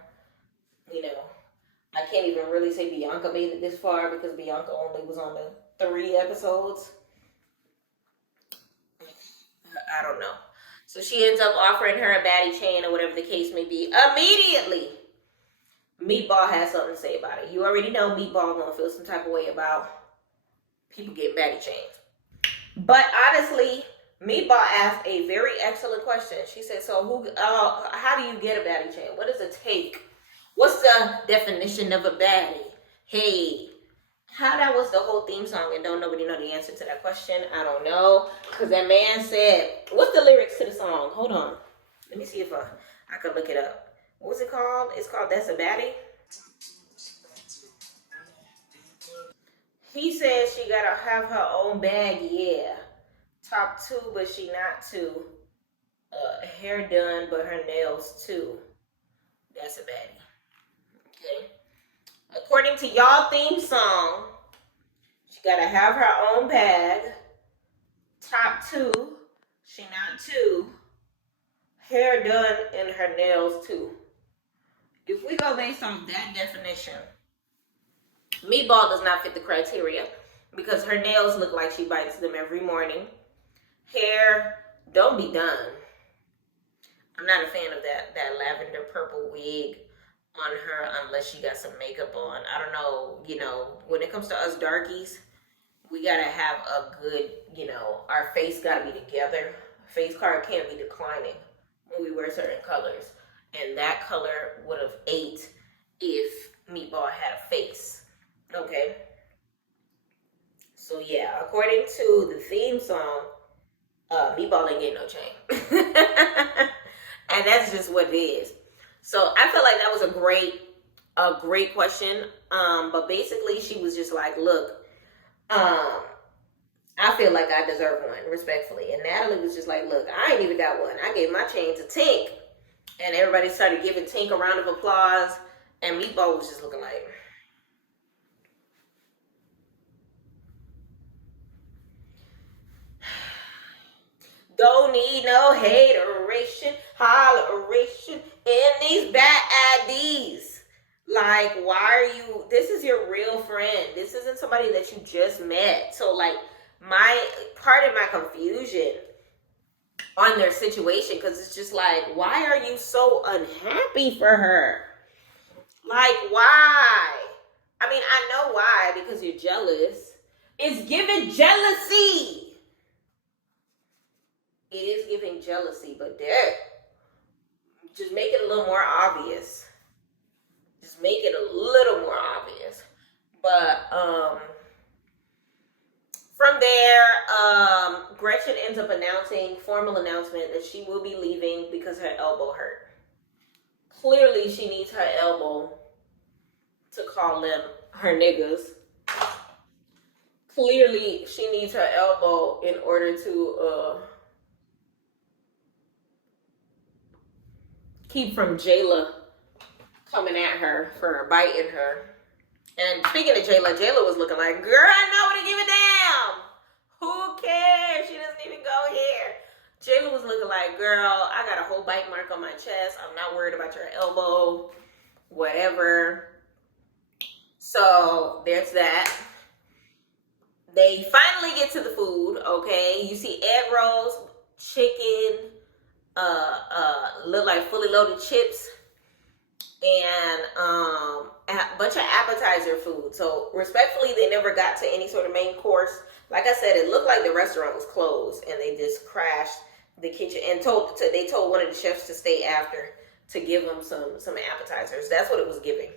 I can't even really say Bianca made it this far, because Bianca only was on the 3 episodes. I don't know. So she ends up offering her a baddie chain or whatever the case may be. Immediately, Meatball has something to say about it. You already know Meatball gonna feel some type of way about people getting baddie chains. But honestly, Meatball asked a very excellent question. She said, so how do you get a baddie chain? What does it take? What's the definition of a baddie? Hey, how that was the whole theme song and don't nobody know the answer to that question? I don't know. Because that man said, what's the lyrics to the song? Hold on. Let me see if I could look it up. What's it called? It's called That's a Baddie. He said she gotta have her own bag, yeah. Top 2, but she not 2. Hair done, but her nails too. That's a baddie. Okay. According to y'all theme song, she gotta have her own bag. Top 2, she not 2. Hair done and her nails too. If we go based on that definition, Meatball does not fit the criteria, because her nails look like she bites them every morning. Hair, don't be done. I'm not a fan of that lavender purple wig on her unless she got some makeup on. I don't know, when it comes to us darkies, we gotta have a good, our face gotta be together. Face card can't be declining when we wear certain colors. And that color would have ate if Meatball had a face. Okay? So yeah, according to the theme song, Meatball ain't getting no chain. And that's just what it is. So I feel like that was a great question. But basically she was just like, look, I feel like I deserve one, respectfully. And Natalie was just like, look, I ain't even got one. I gave my chain to Tink. And everybody started giving Tink a round of applause. And Meatball was just looking like, don't need no hateration, holleration in these baddies. Like, why are you, this is your real friend. This isn't somebody that you just met. So, like, part of my confusion on their situation, because it's just like, why are you so unhappy for her? Like, why? I mean, I know why, because you're jealous. It's giving jealousy. It is giving jealousy, but just make it a little more obvious. Just make it a little more obvious. But from there, Gretchen ends up formal announcement that she will be leaving because her elbow hurt. Clearly, she needs her elbow to call them her niggas. Clearly, she needs her elbow in order to keep from Jayla coming at her for biting her. And speaking of Jayla, Jayla was looking like, girl, I know to give a damn. Who cares? She doesn't even go here. Jayla was looking like, girl, I got a whole bite mark on my chest. I'm not worried about your elbow, whatever. So there's that. They finally get to the food, okay? You see egg rolls, chicken, look like fully loaded chips, and a bunch of appetizer food. So respectfully, they never got to any sort of main course. Like I said, it looked like the restaurant was closed and they just crashed the kitchen and they told one of the chefs to stay after to give them some appetizers. That's what it was giving.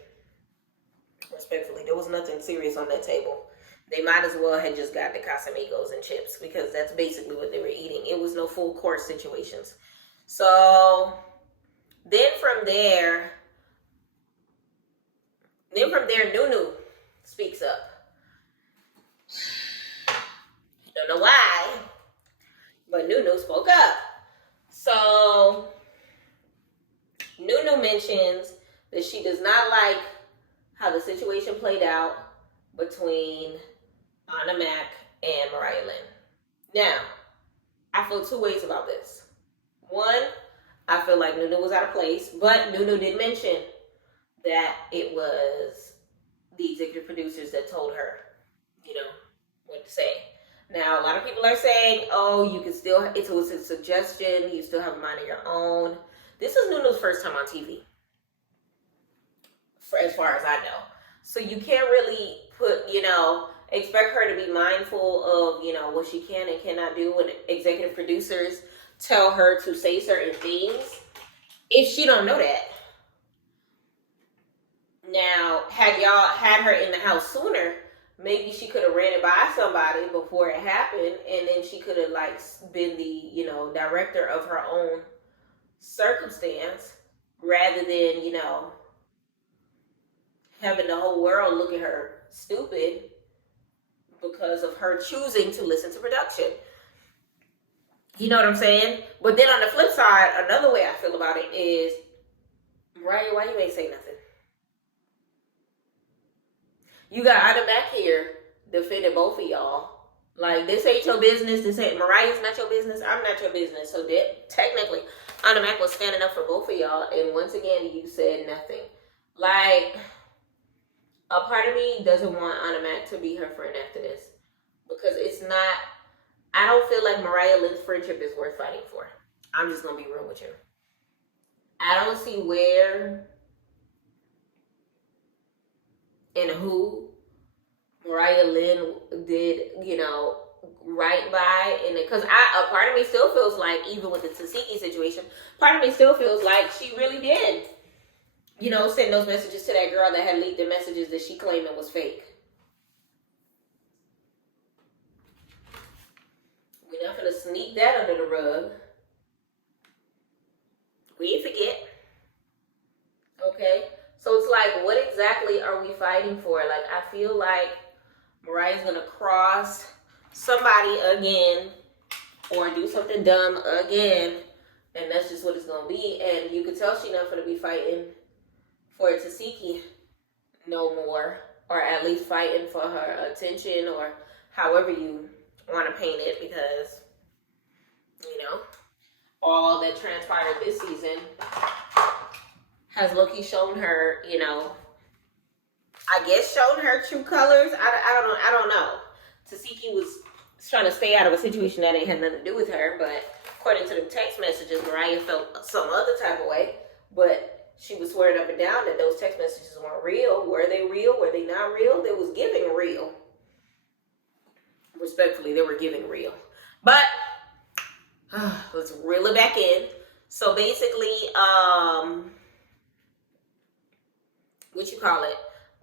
Respectfully, there was nothing serious on that table. They might as well have just got the Casamigos and chips, because that's basically what they were eating. It was no full course situations. So then from there, Nunu speaks up. Don't know why, but Nunu spoke up. So Nunu mentions that she does not like how the situation played out between Anna Mac and Mariah Lynn. Now, I feel two ways about this. One, I feel like Nunu was out of place, but Nunu did mention that it was the executive producers that told her, what to say. Now, a lot of people are saying, oh, you can still, it was a suggestion, you still have a mind of your own. This is Nunu's first time on TV, as far as I know. So you can't really expect her to be mindful of, what she can and cannot do when executive producers tell her to say certain things if she don't know that. Now, had y'all had her in the house sooner, maybe she could have ran it by somebody before it happened, and then she could have been the, director of her own circumstance, rather than, having the whole world look at her stupid because of her choosing to listen to production. You know what I'm saying? But then on the flip side, another way I feel about it is, Mariah, why you ain't say nothing? You got Anna Mac here defending both of y'all. Like, this ain't your business. Mariah's not your business. I'm not your business. So that, technically, Anna Mac was standing up for both of y'all. And once again, you said nothing. Like, a part of me doesn't want Anna Mac to be her friend after this. Because it's not, I don't feel like Mariah Lynn's friendship is worth fighting for. I'm just going to be real with you. I don't see where and who Mariah Lynn did, right by. And because a part of me still feels like, even with the Tasiki situation, part of me still feels like she really did, send those messages to that girl that had leaked the messages that she claimed it was fake. We're not going to sneak that under the rug. We ain't forget. Okay? So it's like, what exactly are we fighting for? Like, I feel like Mariah's going to cross somebody again or do something dumb again. And that's just what it's going to be. And you can tell she's not going to be fighting for Tasiki no more. Or at least fighting for her attention, or however you want to paint it. Because, all that transpired this season has low-key shown her, I guess shown her true colors. I don't know. Tasiki was trying to stay out of a situation that ain't had nothing to do with her, but according to the text messages, Mariah felt some other type of way, but she was swearing up and down that those text messages weren't real. Were they real? Were they not real? They was giving real. Respectfully, they were giving real. But let's reel it back in. So basically,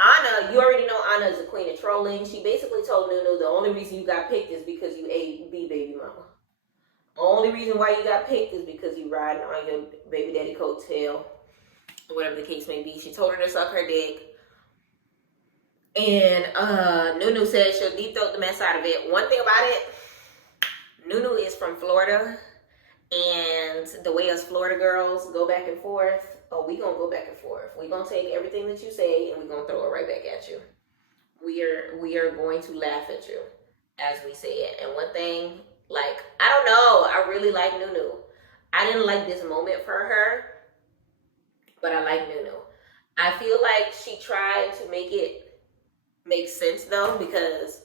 Anna, you already know Anna is the queen of trolling. She basically told Nunu the only reason you got picked is because you ate baby mama. Only reason why you got picked is because you riding on your baby daddy coattail, or whatever the case may be. She told her to suck her dick. And Nunu said she'll deep throat the mess out of it. One thing about it, Nunu is from Florida. And the way us Florida girls go back and forth, we gonna go back and forth. We gonna take everything that you say and we gonna throw it right back at you. We are going to laugh at you as we say it. And one thing, I don't know, I really like Nunu. I didn't like this moment for her, but I like Nunu. I feel like she tried to make it make sense though, because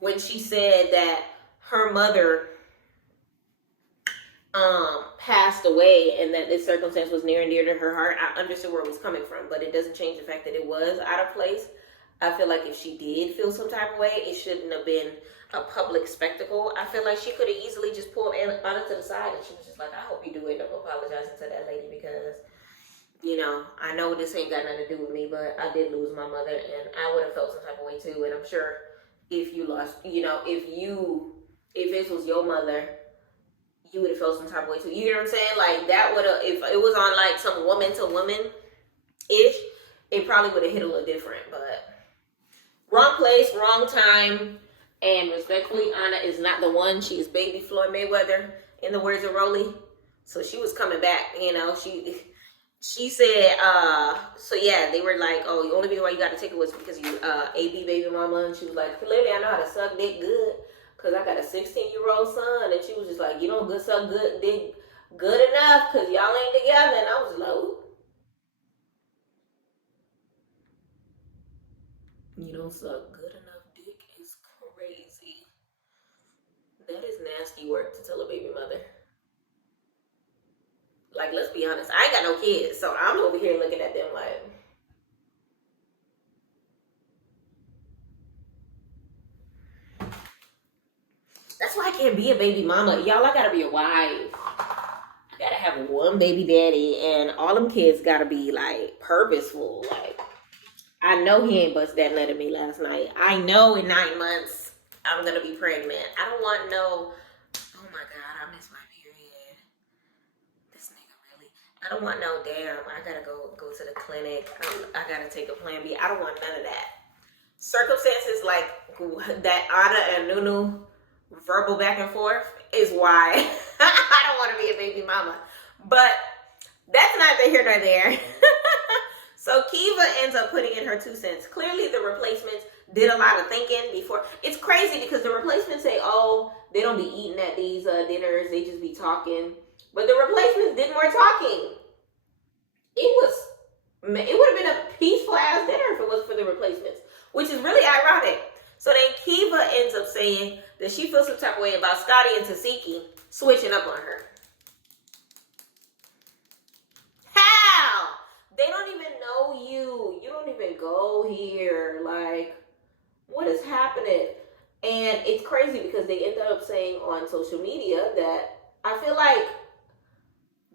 when she said that her mother passed away and that this circumstance was near and dear to her heart, I understood where it was coming from, but it doesn't change the fact that it was out of place. I feel like if she did feel some type of way, it shouldn't have been a public spectacle. I feel like she could have easily just pulled Anna to the side and she was just like, I hope you do end up apologizing to that lady, because You know, I know this ain't got nothing to do with me, but I did lose my mother, and I would have felt some type of way too. And I'm sure if you lost, you know, if this was your mother, you would have felt some type of way too. You know what I'm saying? Like that would have, if it was on like some woman to woman ish, it probably would have hit a little different. But wrong place, wrong time, and respectfully, Anna is not the one. She is baby Floyd Mayweather, in the words of Rolly. So she was coming back. You know, she said, so yeah, they were like, oh, the only reason why you got to take it was because you AB baby mama, and she was like, clearly I know how to suck dick good, because I got a 16-year-old son, and she was just like, you don't suck good dick good enough, because y'all ain't together, and I was like, ooh. You don't suck good enough dick is crazy. That is nasty work to tell a baby mother. Like, let's be honest, I ain't got no kids, so I'm over here looking at them like, that's why I can't be a baby mama. Y'all, I gotta be a wife. I gotta have one baby daddy, and all them kids gotta be like purposeful. Like, I know he ain't bust that nut at me last night. I know in 9 months I'm gonna be pregnant. I don't want no, oh my God, I miss my period. This nigga really. I don't want no damn, I gotta go to the clinic. I gotta take a plan B. I don't want none of that. Circumstances like that Anna and Nunu verbal back and forth is why I don't want to be a baby mama. But that's neither here nor there. So Kiva ends up putting in her 2 cents. Clearly the replacements did a lot of thinking before. It's crazy because the replacements say, oh, they don't be eating at these dinners, they just be talking. But the replacements did more talking. It would have been a peaceful ass dinner if it was for the replacements, which is really ironic. So then Kiva ends up saying that she feels some type of way about Scotty and Tasiki switching up on her. How? They don't even know you. You don't even go here. Like, what is happening? And it's crazy because they ended up saying on social media that I feel like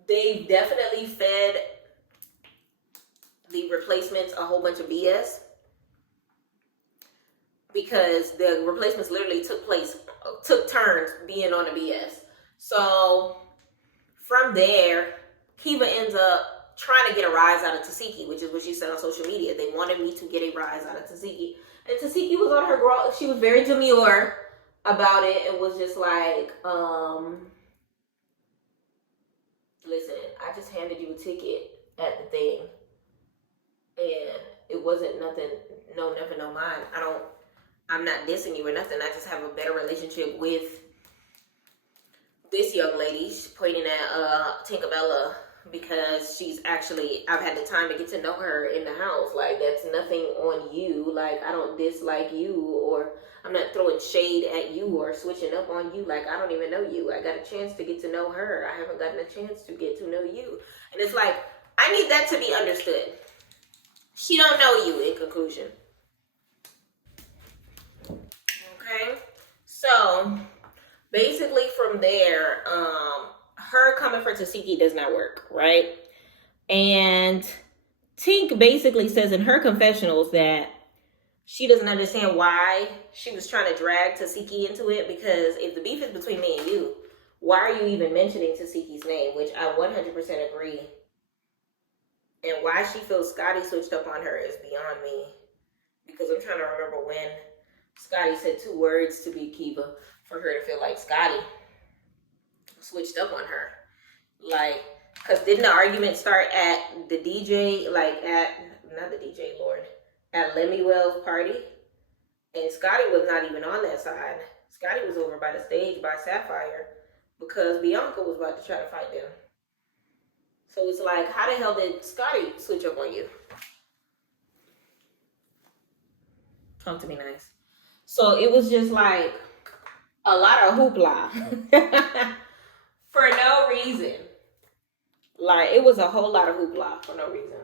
they definitely fed the replacements a whole bunch of BS. Because the replacements literally took turns being on the BS. So from there, Kiva ends up trying to get a rise out of Tasiki, which is what she said on social media. They wanted me to get a rise out of Tasiki. And Tasiki was on her girl. She was very demure about it and was just like, listen, I just handed you a ticket at the thing. And it wasn't nothing, never mind. I'm not dissing you or nothing. I just have a better relationship with this young lady. She's pointing at Tinkerbella because she's actually, I've had the time to get to know her in the house. Like, that's nothing on you. Like, I don't dislike you, or I'm not throwing shade at you or switching up on you. Like, I don't even know you. I got a chance to get to know her. I haven't gotten a chance to get to know you. And it's like, I need that to be understood. She don't know you, in conclusion. Okay, so basically from there, her coming for Tasiki does not work, right? And Tink basically says in her confessionals that she doesn't understand why she was trying to drag Tasiki into it, because if the beef is between me and you, why are you even mentioning Tasiki's name? Which I 100% agree. And why she feels Scotty switched up on her is beyond me, because I'm trying to remember when Scotty said 2 words to be Kiva for her to feel like Scotty switched up on her. Like, because didn't the argument start at the DJ, like not the DJ, Lord, at Lemuel's party? And Scotty was not even on that side. Scotty was over by the stage by Sapphire because Bianca was about to try to fight them. So it's like, how the hell did Scotty switch up on you? Talk to me nice. So it was just like a lot of hoopla for no reason. Like, it was a whole lot of hoopla for no reason.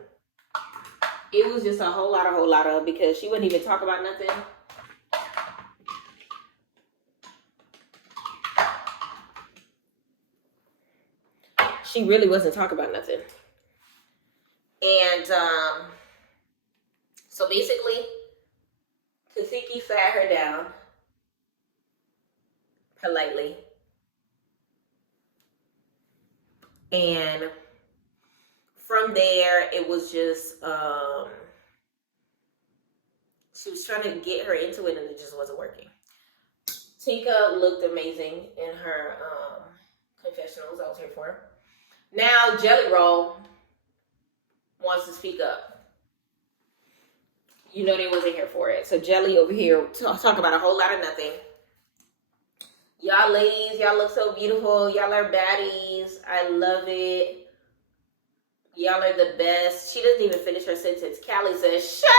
It was just a whole lot of, because she wouldn't even talk about nothing. She really wasn't talking about nothing. And so basically, Kasiki sat her down politely. And from there, it was just, she was trying to get her into it and it just wasn't working. Tinka looked amazing in her confessionals. I was here for her. Now, Jelly Roll wants to speak up. You know they wasn't here for it. So Jelly over here talk about a whole lot of nothing. Y'all ladies, y'all look so beautiful. Y'all are baddies. I love it. Y'all are the best. She doesn't even finish her sentence. Callie says, shut up.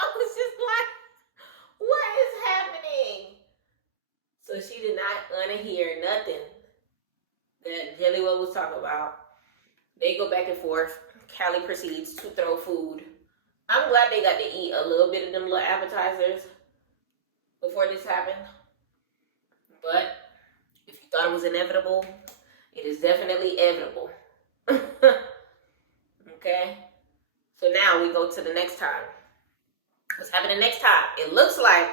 I was just like, what is happening? So she did not want to hear nothing that Jelly Roll was talking about. They go back and forth. Callie proceeds to throw food. I'm glad they got to eat a little bit of them little appetizers before this happened. But if you thought it was inevitable, it is definitely inevitable. Okay? So now we go to the next time. What's happening next time? It looks like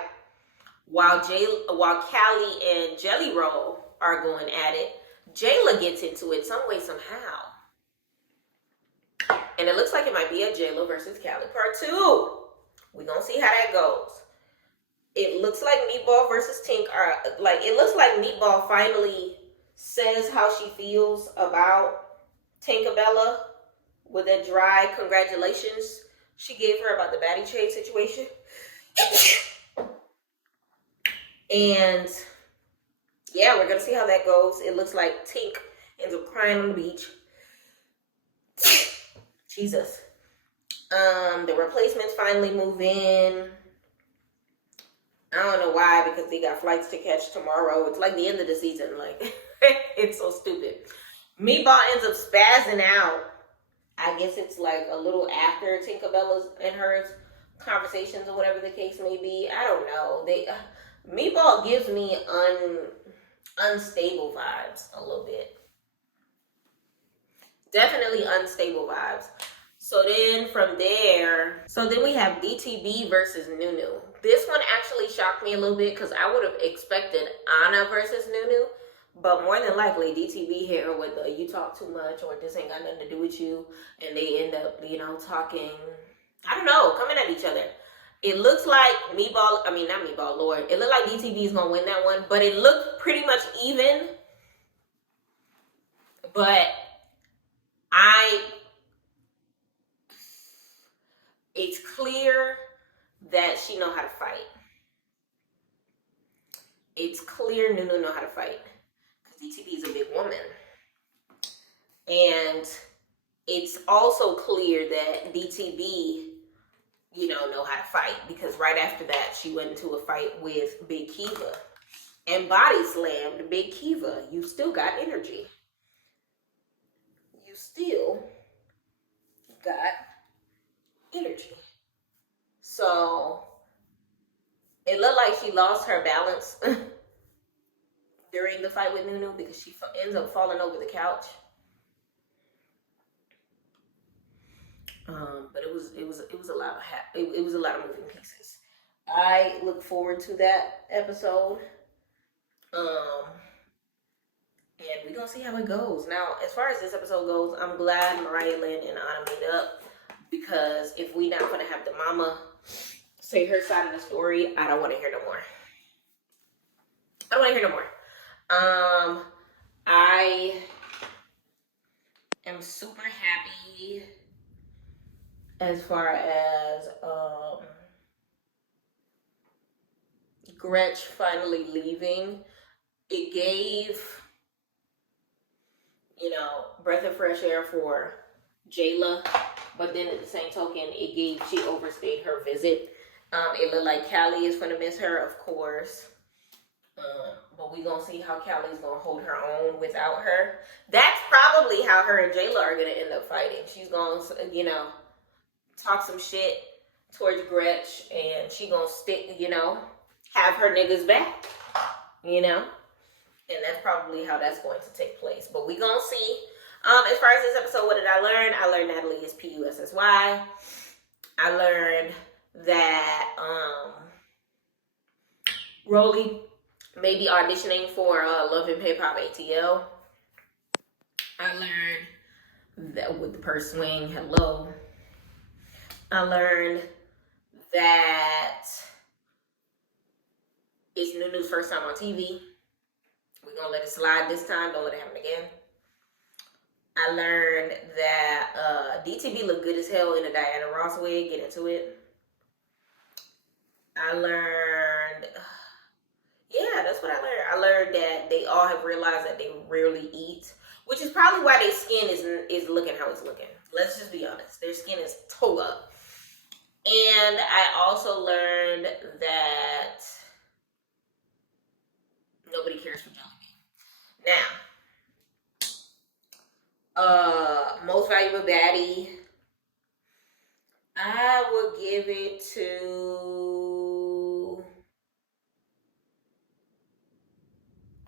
while Callie and Jelly Roll are going at it, Jayla gets into it some way, somehow. And it looks like it might be a Jayla versus Callie part 2. We're going to see how that goes. It looks like Meatball versus Tink are, like, it looks like Meatball finally says how she feels about Tinkerbella with a dry congratulations she gave her about the baddie trade situation. And yeah, we're going to see how that goes. It looks like Tink ends up crying on the beach. Jesus. The replacements finally move in. I don't know why, because they got flights to catch tomorrow. It's like the end of the season. Like, it's so stupid. Meatball ends up spazzing out. I guess it's like a little after Tinkerbella's and hers conversations or whatever the case may be. I don't know. Meatball gives me unstable vibes a little bit. Definitely unstable vibes. So then from there, we have DTB versus Nunu. This one actually shocked me a little bit because I would have expected Anna versus Nunu. But more than likely, DTB hit her with the you talk too much or this ain't got nothing to do with you. And they end up, talking, I don't know, coming at each other. It looks like Lord. It looked like DTB is going to win that one. But it looked pretty much even. But it's clear that she know how to fight. It's clear Nunu know how to fight. Because DTB is a big woman. And it's also clear that DTB, know how to fight. Because right after that, she went into a fight with Big Kiva. And body slammed Big Kiva. You still got energy. You still got energy. So it looked like she lost her balance during the fight with Nunu because she ends up falling over the couch. But it was a lot of it was a lot of moving pieces. I look forward to that episode. And we're gonna see how it goes. Now, as far as this episode goes, I'm glad Mariah Lynn and Anna made up. Because if we not gonna have the mama say her side of the story, I don't want to hear no more. I am super happy as far as Gretch finally leaving. It gave, breath of fresh air for Jayla. But then at the same token, she overstayed her visit. It looked like Callie is going to miss her, of course. But we're going to see how Callie's going to hold her own without her. That's probably how her and Jayla are going to end up fighting. She's going to, talk some shit towards Gretch. And she going to stick, have her niggas back. And that's probably how that's going to take place. But we're going to see. As far as this episode, what did I learn? I learned Natalie is Pussy. I learned that Rolly may be auditioning for Love and Hip Hop ATL. I learned that with the purse swing, hello. I learned that it's Nunu's first time on TV. We're gonna let it slide this time. Don't let it happen again. I learned that DTB looked good as hell in a Diana Ross wig. Get into it. I learned, yeah, that's what I learned. I learned that they all have realized that they rarely eat, which is probably why their skin is looking how it's looking. Let's just be honest. Their skin is toe up. And I also learned that nobody cares for Jelly Bean. Now, most valuable baddie, I would give it to,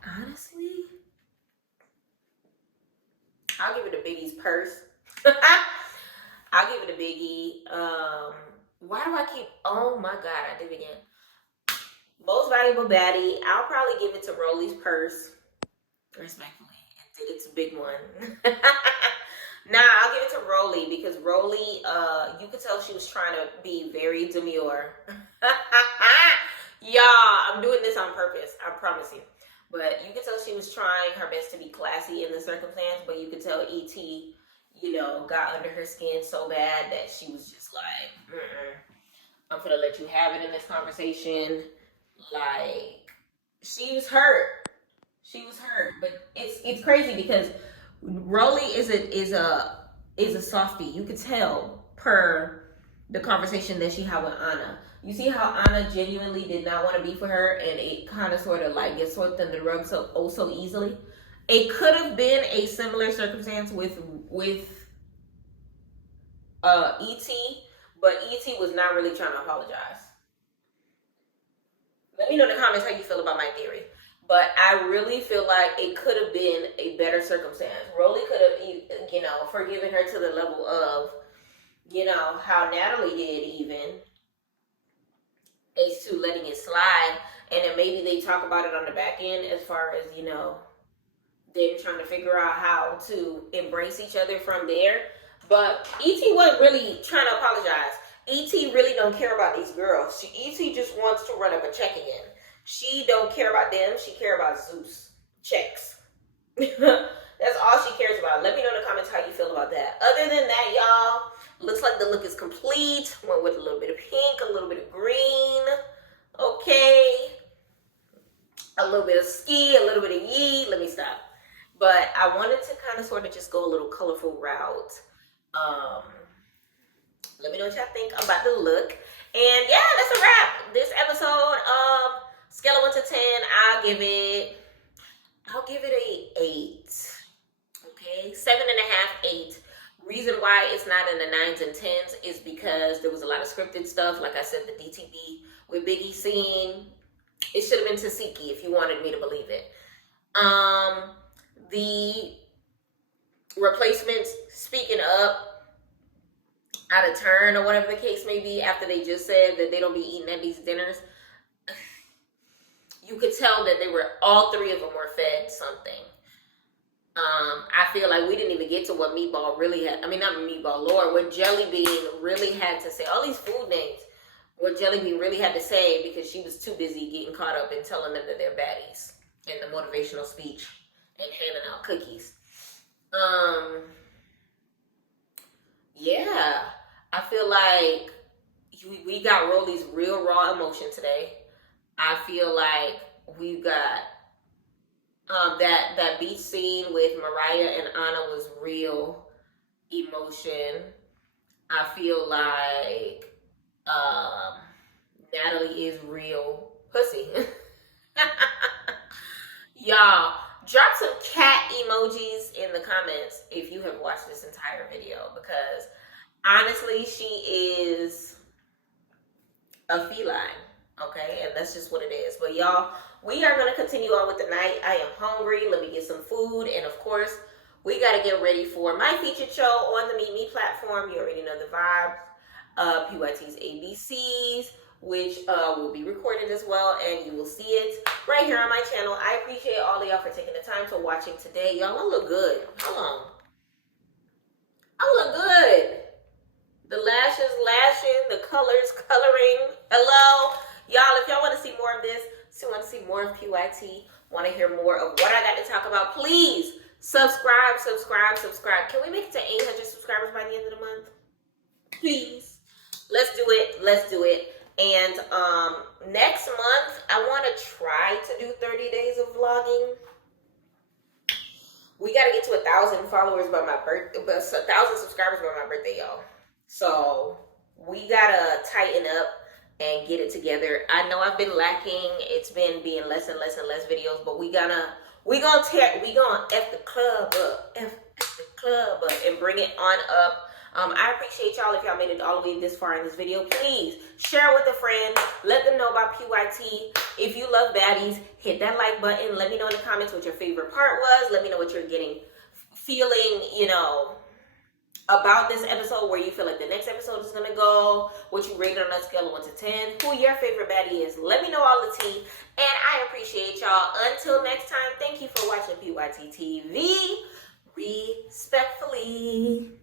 honestly, I'll give it a Biggie's purse. I'll give it a Biggie. Why do I keep, oh my God, I did it again. Most valuable baddie, I'll probably give it to Rolly's purse. Respectfully. It's a big one. Nah, I'll give it to Rolly because Rolly, you could tell she was trying to be very demure. Y'all, I'm doing this on purpose. I promise you. But you could tell she was trying her best to be classy in the circumstance, but you could tell E.T., got under her skin so bad that she was just like, I'm gonna let you have it in this conversation. Like, she was hurt. She was hurt, but it's crazy because Rolly is a softie. You could tell per the conversation that she had with Anna. You see how Anna genuinely did not want to be for her, and it kind of sort of like gets swept under the rug so easily. It could have been a similar circumstance with E.T., but E.T. was not really trying to apologize. Let me know in the comments how you feel about my theory. But I really feel like it could have been a better circumstance. Rolly could have, forgiven her to the level of, how Natalie did even. As to letting it slide. And then maybe they talk about it on the back end as far as, them trying to figure out how to embrace each other from there. But E.T. wasn't really trying to apologize. E.T. really don't care about these girls. E.T. just wants to run up a check again. She don't care about them. She care about Zeus. Checks. That's all she cares about. Let me know in the comments how you feel about that. Other than that, y'all, looks like the look is complete. Went with a little bit of pink, a little bit of green. Okay. A little bit of ski, a little bit of yee. Let me stop. But I wanted to kind of sort of just go a little colorful route. Let me know what y'all think about the look. And yeah, that's a wrap. This episode, scale of 1 to 10, I'll give it a 8. Okay, 7.5, 8. Reason why it's not in the 9s and 10s is because there was a lot of scripted stuff. Like I said, the DTB with Biggie scene, it should have been Tasiki if you wanted me to believe it. The replacements speaking up out of turn or whatever the case may be after they just said that they don't be eating at these dinners. You could tell that all three of them were fed something. I feel like we didn't even get to what Meatball really had. I mean, not Meatball, Lord, what Jelly Bean really had to say. All these food names, what Jelly Bean really had to say because she was too busy getting caught up in telling them that they're baddies in the motivational speech and handing out cookies. Yeah, I feel like we got Rolly's real raw emotion today. I feel like we've got that beach scene with Mariah and Anna was real emotion. I feel like Natalie is real pussy. Y'all, drop some cat emojis in the comments if you have watched this entire video, because honestly, she is a feline, okay? And that's just what it is. But y'all, we are going to continue on with the night. I am hungry. Let me get some food. And of course, We got to get ready for my featured show on the Meet Me platform. You already know the vibes. PYT's ABCs, which will be recorded as well, and you will see it right here on my channel. I appreciate all of y'all for taking the time to watching today. Y'all, I look good. Hold on. I look good. The lashes lashing, the colors coloring. Hello. Y'all, if y'all want to see more of this, want to see more of PYT, want to hear more of what I got to talk about, please subscribe. Can we make it to 800 subscribers by the end of the month? Please. Let's do it. And next month, I want to try to do 30 days of vlogging. We got to get to 1,000 followers by my birthday, 1,000 subscribers by my birthday, y'all. So we got to tighten up and get it together. I know I've been lacking. It's been being less and less videos, but we gonna F the club up, F the club up, and bring it on up. I appreciate y'all if y'all made it all the way this far in this video. Please share with a friend. Let them know about PYT. If you love Baddies, hit that like button. Let me know in the comments what your favorite part was. Let me know what you're feeling, about this episode, where you feel like the next episode is gonna go, what you rated on a scale of 1 to 10, who your favorite baddie is. Let me know all the tea, and I appreciate y'all. Until next time, thank you for watching PYT TV. Respectfully.